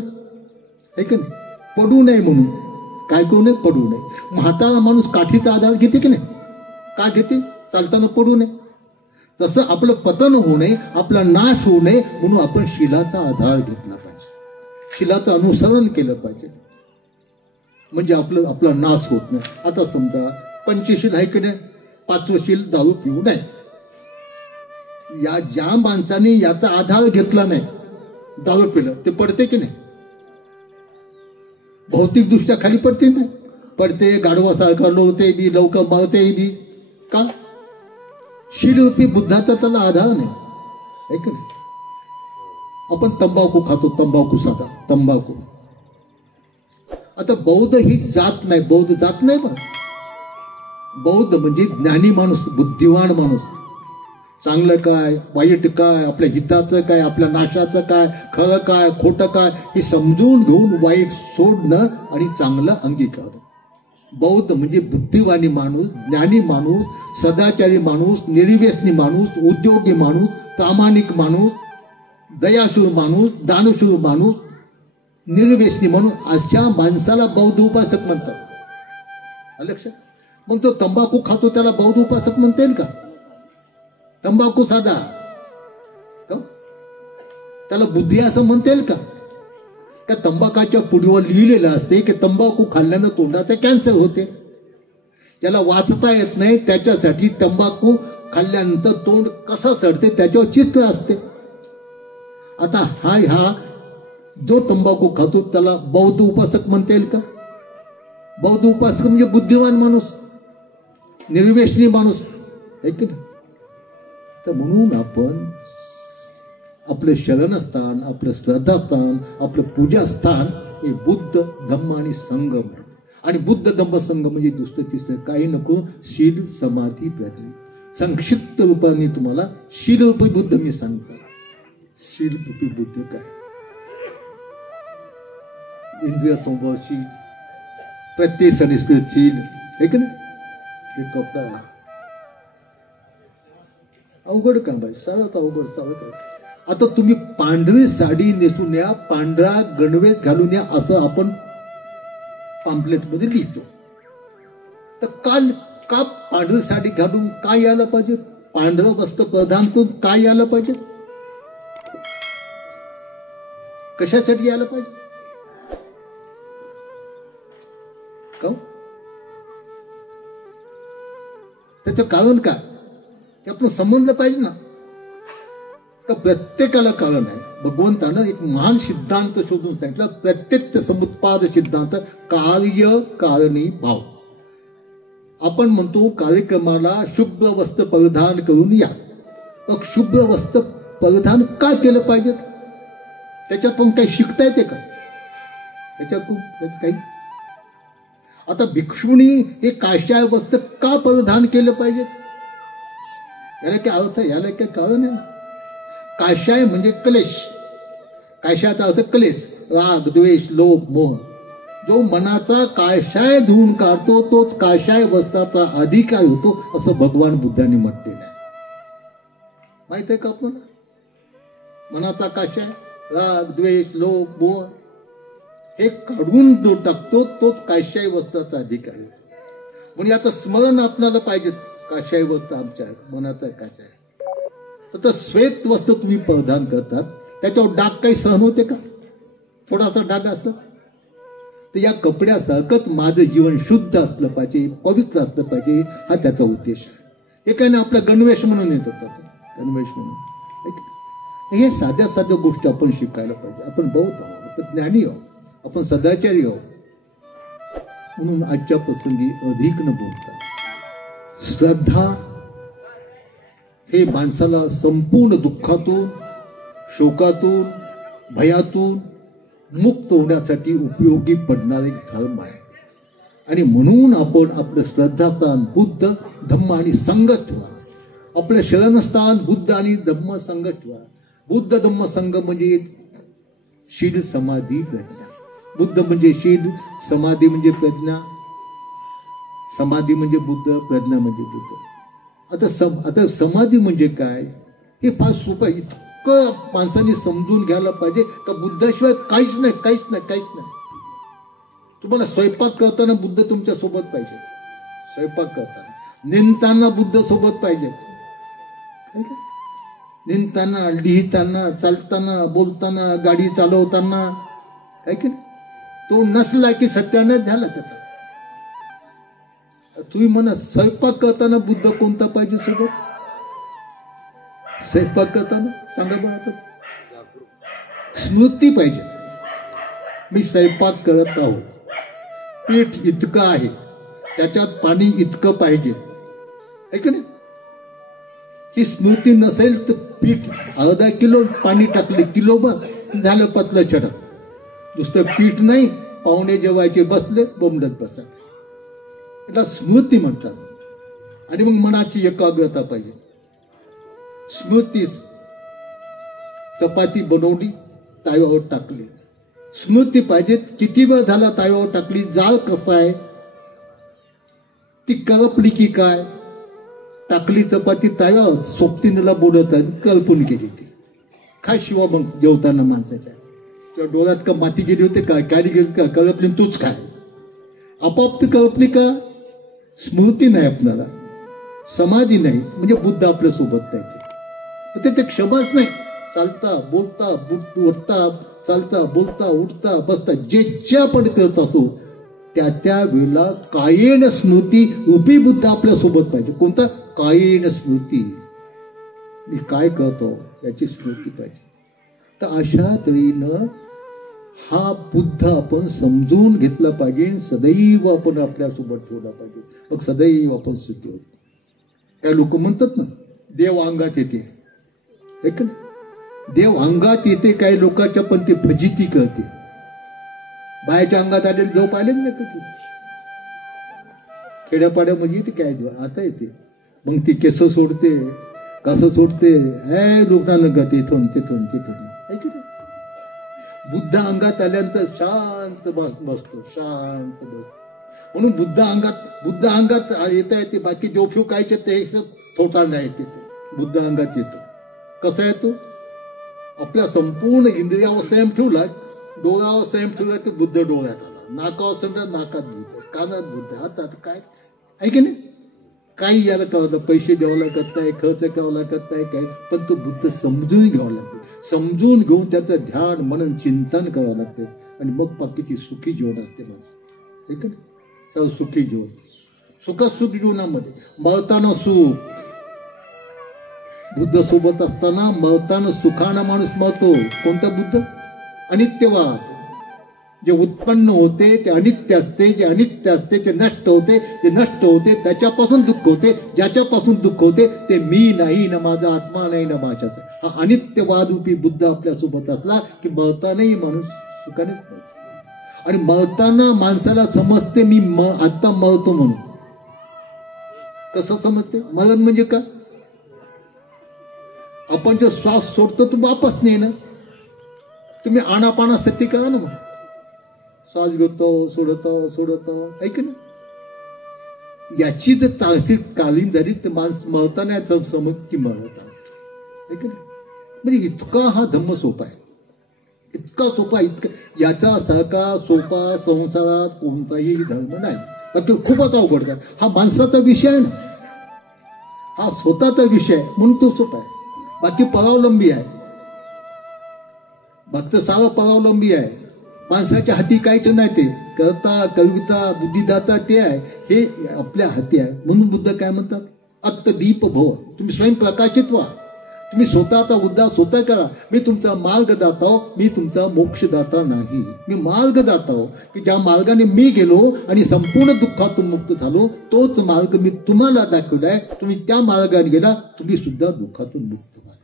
आहे का नाही? पडू नये म्हणून काय करू नये? पडू नये. म्हातारा माणूस काठीचा आधार घेते की नाही? का घेते? चालताना पडू नये. तसं आपलं पतन होऊ नये, आपला नाश होऊ नये म्हणून आपण शिलाचा आधार घेतला पाहिजे, शिलाचं अनुसरण केलं पाहिजे, म्हणजे आपला नाश होत नाही. आता समजा पंचशील आहे की नाही? 5वं शील दारू पिऊ नये. ज्या माणसाने याचा आधार घेतला नाही, दारू पिलं, ते पडते की नाही? भौतिक दृष्ट्या खाली पडते नाही? पडते, गाढवासारखं लोळते बी, लवकर मरते बी. का? शीलरूपी बुद्धाचा त्याला आधार नाही, आहे की नाही? आपण तंबाखू खातो, तंबाखू साधा तंबाखू. आता बौद्ध ही जात नाही, बौद्ध जात नाही. बघ, बौद्ध म्हणजे ज्ञानी माणूस, बुद्धिवान माणूस. चांगलं काय, वाईट काय, आपल्या हिताचं काय, आपल्या नाशाचं काय, खरं काय, खोटं काय, हे समजून घेऊन वाईट सोडणं आणि चांगलं अंगीकारणं. बौद्ध म्हणजे बुद्धिवानी माणूस, ज्ञानी माणूस, सदाचारी माणूस, निर्व्यसनी माणूस, उद्योगी माणूस, प्रामाणिक माणूस, दयाशूर माणूस, दानशूर माणूस, निर्व्यसनी माणूस, अशा माणसाला बौद्ध उपासक म्हणतात. लक्षात? मग तो तंबाखू खातो त्याला बौद्ध उपासक म्हणता येईल का? तंबाखू साधा त्याला बुद्धी असं म्हणता येईल का? त्या तंबाखाच्या पुढीवर लिहिलेलं असते की तंबाखू खाल्ल्यानं तोंडाचा कॅन्सर होते. ज्याला वाचता येत नाही त्याच्यासाठी तंबाखू खाल्ल्यानंतर तोंड कसं सडते त्याच्यावर चित्र असते. आता हा जो तंबाखू खातो त्याला बौद्ध उपासक म्हणता येईल का? बौद्ध उपासक म्हणजे बुद्धिवान माणूस, निर्व्यसनी माणूस, आहे की नाही? तर म्हणून आपण आपलं शरणस्थान, आपलं श्रद्धास्थान, आपलं पूजास्थान हे बुद्ध धम्म आणि संगम आहे. आणि बुद्ध धम्म संघ म्हणजे दुसरं तिसरं काही नको, शील समाधी प्रज्ञा. संक्षिप्त रूपाने तुम्हाला शील रूपी बुद्ध मी सांगतो. शील रूपी बुद्ध काय? इंद्रिय संवर्षी प्रत्येक सनिष्ठ शील, आहे की नाही? हे कपडा अवघड काम आहे, सरळ अवघड सरळ. आता तुम्ही पांढरी साडी नेसून या, पांढरा गणवेश घालून या असं आपण पॅम्पलेट मध्ये लिहितो. तर का पांढरी साडी घालून काय यायला पाहिजे? पांढरं वस्त्र प्रधान करून काय यायला पाहिजे? कशासाठी यायला पाहिजे? त्याचं कारण काय? ते आपण समजलं पाहिजे ना. तर प्रत्येकाला कारण आहे. भगवंतानं एक महान सिद्धांत शोधून सांगितला, प्रत्यक्ष समुत्पाद सिद्धांत, कार्य कारणी भाव. आपण म्हणतो कार्यक्रमाला शुभ्र वस्त्र परिधान करून या. मग शुभ्र वस्त्र परिधान का केलं पाहिजे? त्याच्यातून काही शिकता येते का? त्याच्यातून काही? आता भिक्षुणी हे काशाय वस्त्र का परिधान केलं पाहिजे? याला काय अर्थ आहे? याला काय कारण आहे ना? काशाय म्हणजे क्लेश. काशाचा अर्थ क्लेश, राग, द्वेष, लोभ, मोह. जो मनाचा काशाय धुवून काढतो तोच काशाय वस्त्राचा अधिकारी होतो, असं भगवान बुद्धांनी म्हटलेलं आहे. माहित आहे का आपल्याला? मनाचा काशाय, राग, द्वेष, लोभ, मोह हे काढून जो टाकतो तोच काशाय वस्त्राचा अधिकारी होतो. म्हणून याचं स्मरण आपल्याला पाहिजे. काशाय वस्त्र आमच्या मनाचा काशाय. तर श्वेत वस्त्र तुम्ही परिधान करतात, त्याच्यावर डाग काही सहन होते का? थोडासा डाग असतो. तर या कपड्यासारखंच माझं जीवन शुद्ध असलं पाहिजे, पवित्र असलं पाहिजे, हा त्याचा उद्देश आहे. हे काही नाही आपला गणवेश म्हणून येत होता, गणवेश म्हणून. हे साध्या साध्या गोष्टी आपण शिकायला पाहिजे. आपण बौद्ध आहोत, आपण ज्ञानी आहोत, आपण सदाचारी आहोत. म्हणून आजच्या प्रसंगी अधिक न बोलता श्रद्धा हे माणसाला संपूर्ण दुःखातून, शोकातून, भयातून मुक्त होण्यासाठी उपयोगी पडणारा एक धर्म आहे. आणि म्हणून आपण आपलं श्रद्धास्थान बुद्ध धम्म आणि संघच ठेवा. आपलं शरणस्थान बुद्ध आणि धम्म संघच ठेवा. बुद्ध धम्म संघ म्हणजे शील समाधी प्रज्ञा. बुद्ध म्हणजे शील, समाधी म्हणजे प्रज्ञा, समाधी म्हणजे बुद्ध, प्रज्ञा म्हणजे बुद्ध. आता समाधी म्हणजे काय हे फार सोपं. इतकं माणसाने समजून घ्यायला पाहिजे का बुद्धाशिवाय काहीच नाही, काहीच नाही, काहीच नाही. तुम्हाला स्वयंपाक करताना बुद्ध तुमच्या सोबत पाहिजे. स्वयंपाक करताना, निंदताना बुद्ध सोबत पाहिजे. निंदताना, लिहिताना, चालताना, बोलताना, गाडी चालवताना, आहे की नाही? तो नसला की सत्यानाश झाला त्याचा. तुम्ही म्हणा स्वयंपाक करताना बुद्ध कोणता पाहिजे सोबत? स्वयंपाक करताना सांगा बरं आपण. स्मृती पाहिजे. मी स्वयंपाक करत आहो, पीठ इतकं आहे, त्याच्यात पाणी इतकं पाहिजे, आहे की नाही? ही स्मृती नसेल तर पीठ अर्धा किलो पाणी टाकले किलोभर झालं पतलं चढत. नुसतं पीठ नाही, पाहुणे जेवायचे बसले बोंबलत बसा. याला स्मृती म्हणतात. आणि मग मनाची एकाग्रता पाहिजे. स्मृती, चपाती बनवली, ताव्यावर टाकली, स्मृती पाहिजे. किती वेळ झाला ताव्यावर टाकली, जाळ कसा आहे, ती करपली की काय, टाकली चपाती ताव्यावर, सोबतीनेला बोलत करपून गेली ती. काय शिवा मग जेवताना माणसाच्या किंवा डोळ्यात का माती गेली होते का, काडी गेली का, करपली तूच काय, आपोआप ती करपली का? स्मृती नाही आपल्याला, समाधी नाही. म्हणजे बुद्ध आपल्या सोबत नाही. ते क्षमाच नाही. चालता बोलता उठता, चालता बोलता उठता बसता जे आपण करत असो त्या त्या वेळेला कायेन स्मृती रूपी बुद्ध आपल्या सोबत पाहिजे. कोणता? कायेन स्मृती. मी काय करतो याची स्मृती पाहिजे. तर अशा तऱ्हेनं हा बुद्ध आपण समजून घेतला पाहिजे. सदैव आपण आपल्यासोबत ठेवला पाहिजे. मग सदैव आपण सुखी होतो. काही लोक म्हणतात ना देव अंगात येते, देव अंगात येते. काही लोकांच्या पण ते फजिती करते. बायाच्या अंगात आलेले देव पाहिले ना कधी? खेड्यापाड्यामध्ये येते काय देव आता येते. मग ती केस सोडते, कसं सोडते, हे लोकांना गत इथून तिथून तिथून. बुद्ध अंगात आल्यानंतर शांत बसतो, शांत बसतो. म्हणून बुद्ध अंगात येता येते. बाकी देवफेव कायचे ते थोटा नाही येते. बुद्ध अंगात येतो. कसा येतो? आपल्या संपूर्ण इंद्रियावर संयम ठेवला, डोळ्यावर संयम ठेवला तर बुद्ध डोळ्यात आला, नाकावर संयम नाकात बुद्ध, कानात बुद्ध, हातात काय आहे की नाही? काही याला कळतं, पैसे द्यावं लागत नाही, खर्च करावं लागत नाही काय, पण तो बुद्ध समजून घ्यावा लागतो. समजून घेऊन त्याचं ध्यान मनन चिंतन करावं लागते. आणि मग बाकीची सुखी जीवन असते माझं, आहे का नाही? सुखी जीवन, सुख जीवनामध्ये मरताना सुख. बुद्ध सोबत असताना मरताना सुखानं माणूस मरतो. कोणता बुद्ध? अनित्यवाद. जे उत्पन्न होते ते अनित्य असते, जे अनित्य असते ते नष्ट होते, जे नष्ट होते त्याच्यापासून दुःख होते, ज्याच्यापासून दुःख होते ते मी नाही, न माझा आत्मा नाही, न माझ्याच. हा अनित्यवाद रूपी बुद्ध आपल्यासोबत असला की मरतानाही माणूस सुखानेच मरतो. आणि मरताना माणसाला समजते मी आता मरतो म्हणून. कसं समजते? मरण म्हणजे का? आपण जो श्वास सोडतो तो वापस नाही ना. तुम्ही आनापानासाठी करा ना. मग श्वास घेतो, सोडतो, ऐक ना. याची जर तासिक कालीन झाली तर माणूस मरताना समज की मरता, ऐक ना. म्हणजे इतका हा धम्म सोपा आहे, इतका सोपा, इतका याच्यासारखा सोपा संसारात कोणताही धर्म नाही. तो खूपच अवघड आहे. हा माणसाचा विषय आहे ना, हा स्वतःचा विषय आहे म्हणून तो सोपा आहे. बाकी परावलंबी आहे, भक्त सारं परावलंबी आहे. माणसाच्या हाती काहीच नाही. ते करता कविता बुद्धिदाता ते आहे, हे आपल्या हाती आहे. म्हणून बुद्ध काय म्हणतात? अत्तदीप भव. तुम्ही स्वयंप्रकाशित व्हा. तुम्ही स्वतःचा उद्धार स्वतः करा. मी तुमचा मार्गदाता हो, मी तुमचा मोक्षदाता नाही. मी मार्गदाता हो, की ज्या मार्गाने मी गेलो आणि संपूर्ण दुःखातून मुक्त झालो तोच मार्ग मी तुम्हाला दाखवलाय. तुम्ही त्या मार्गाने गेला, तुम्ही सुद्धा दुःखातून मुक्त व्हा.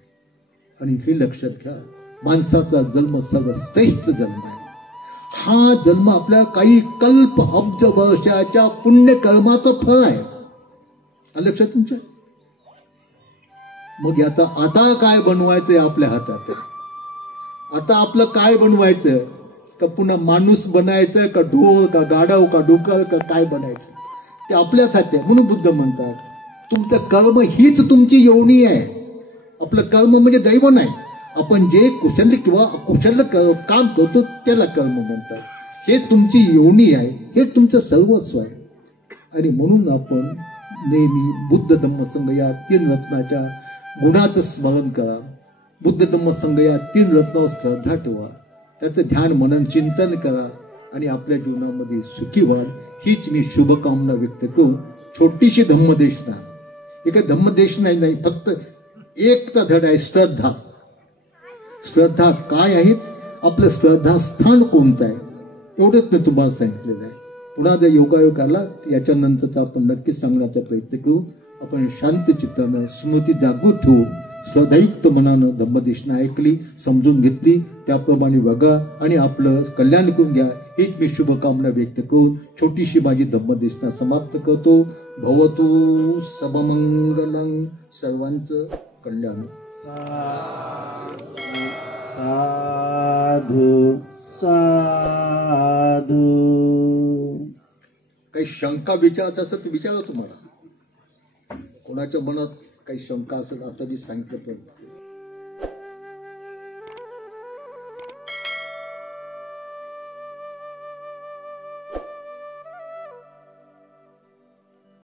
आणि हे लक्षात घ्या, माणसाचा जन्म सर्वश्रेष्ठ जन्म आहे. हा जन्म आपल्या काही कल्प अब्ज वर्षाच्या पुण्यकर्माचं फळ आहे. लक्षात तुमच्या. मग आता काय बनवायचंय आपल्या हातात आहे. आता आपलं काय बनवायचं, का पुन्हा माणूस बनायचं, का ढोल, का गाढव, का डुकर, का काय बनायचं ते आपल्याच हाती आहे. म्हणून बुद्ध म्हणतात तुमचं कर्म हीच तुमची योनी आहे. आपलं कर्म म्हणजे दैव नाही. आपण जे कुशल किंवा अकुशल काम करतो त्याला कर्म म्हणतात. हे तुमची योनी आहे, हे तुमचं सर्वस्व आहे. आणि म्हणून आपण नेहमी बुद्ध धम्म संघ या 3 रत्नाच्या गुणाचं स्मरण करा. बुद्ध धम्म संघ या 3 रत्नावर श्रद्धा ठेवा. त्याचं ध्यान मनन चिंतन करा आणि आपल्या जीवनामध्ये सुखी व्हाल. हीच मी शुभकामना व्यक्त करून छोटीशी धम्मदेशना, ही काही धम्मदेशना नाही, फक्त एकचा धडा आहे श्रद्धा. श्रद्धा काय आहेत, आपलं श्रद्धास्थान कोणतं आहे एवढंच मी तुम्हाला सांगितलेलं आहे. पुन्हा जर योगायोग आला याच्यानंतरचा आपण नक्कीच सांगण्याचा प्रयत्न करू. आपण शांत चित्तानं स्मृती जागृत ठेवू, श्रद्धायुक्त मनानं धम्मदेशना ऐकली, समजून घेतली, त्याप्रमाणे वागा आणि आपलं कल्याण करून घ्या. हीच मी शुभकामना व्यक्त करून छोटीशी माझी धम्मदेशना समाप्त करतो. भवतु सबमंगलं, सर्वांचं कल्याण. साधू साधू. काही शंका विचारायचं असेल तर विचारा. तुम्हाला कोणाच्या मनात काही शंका असेल आता मी सांगितलं पण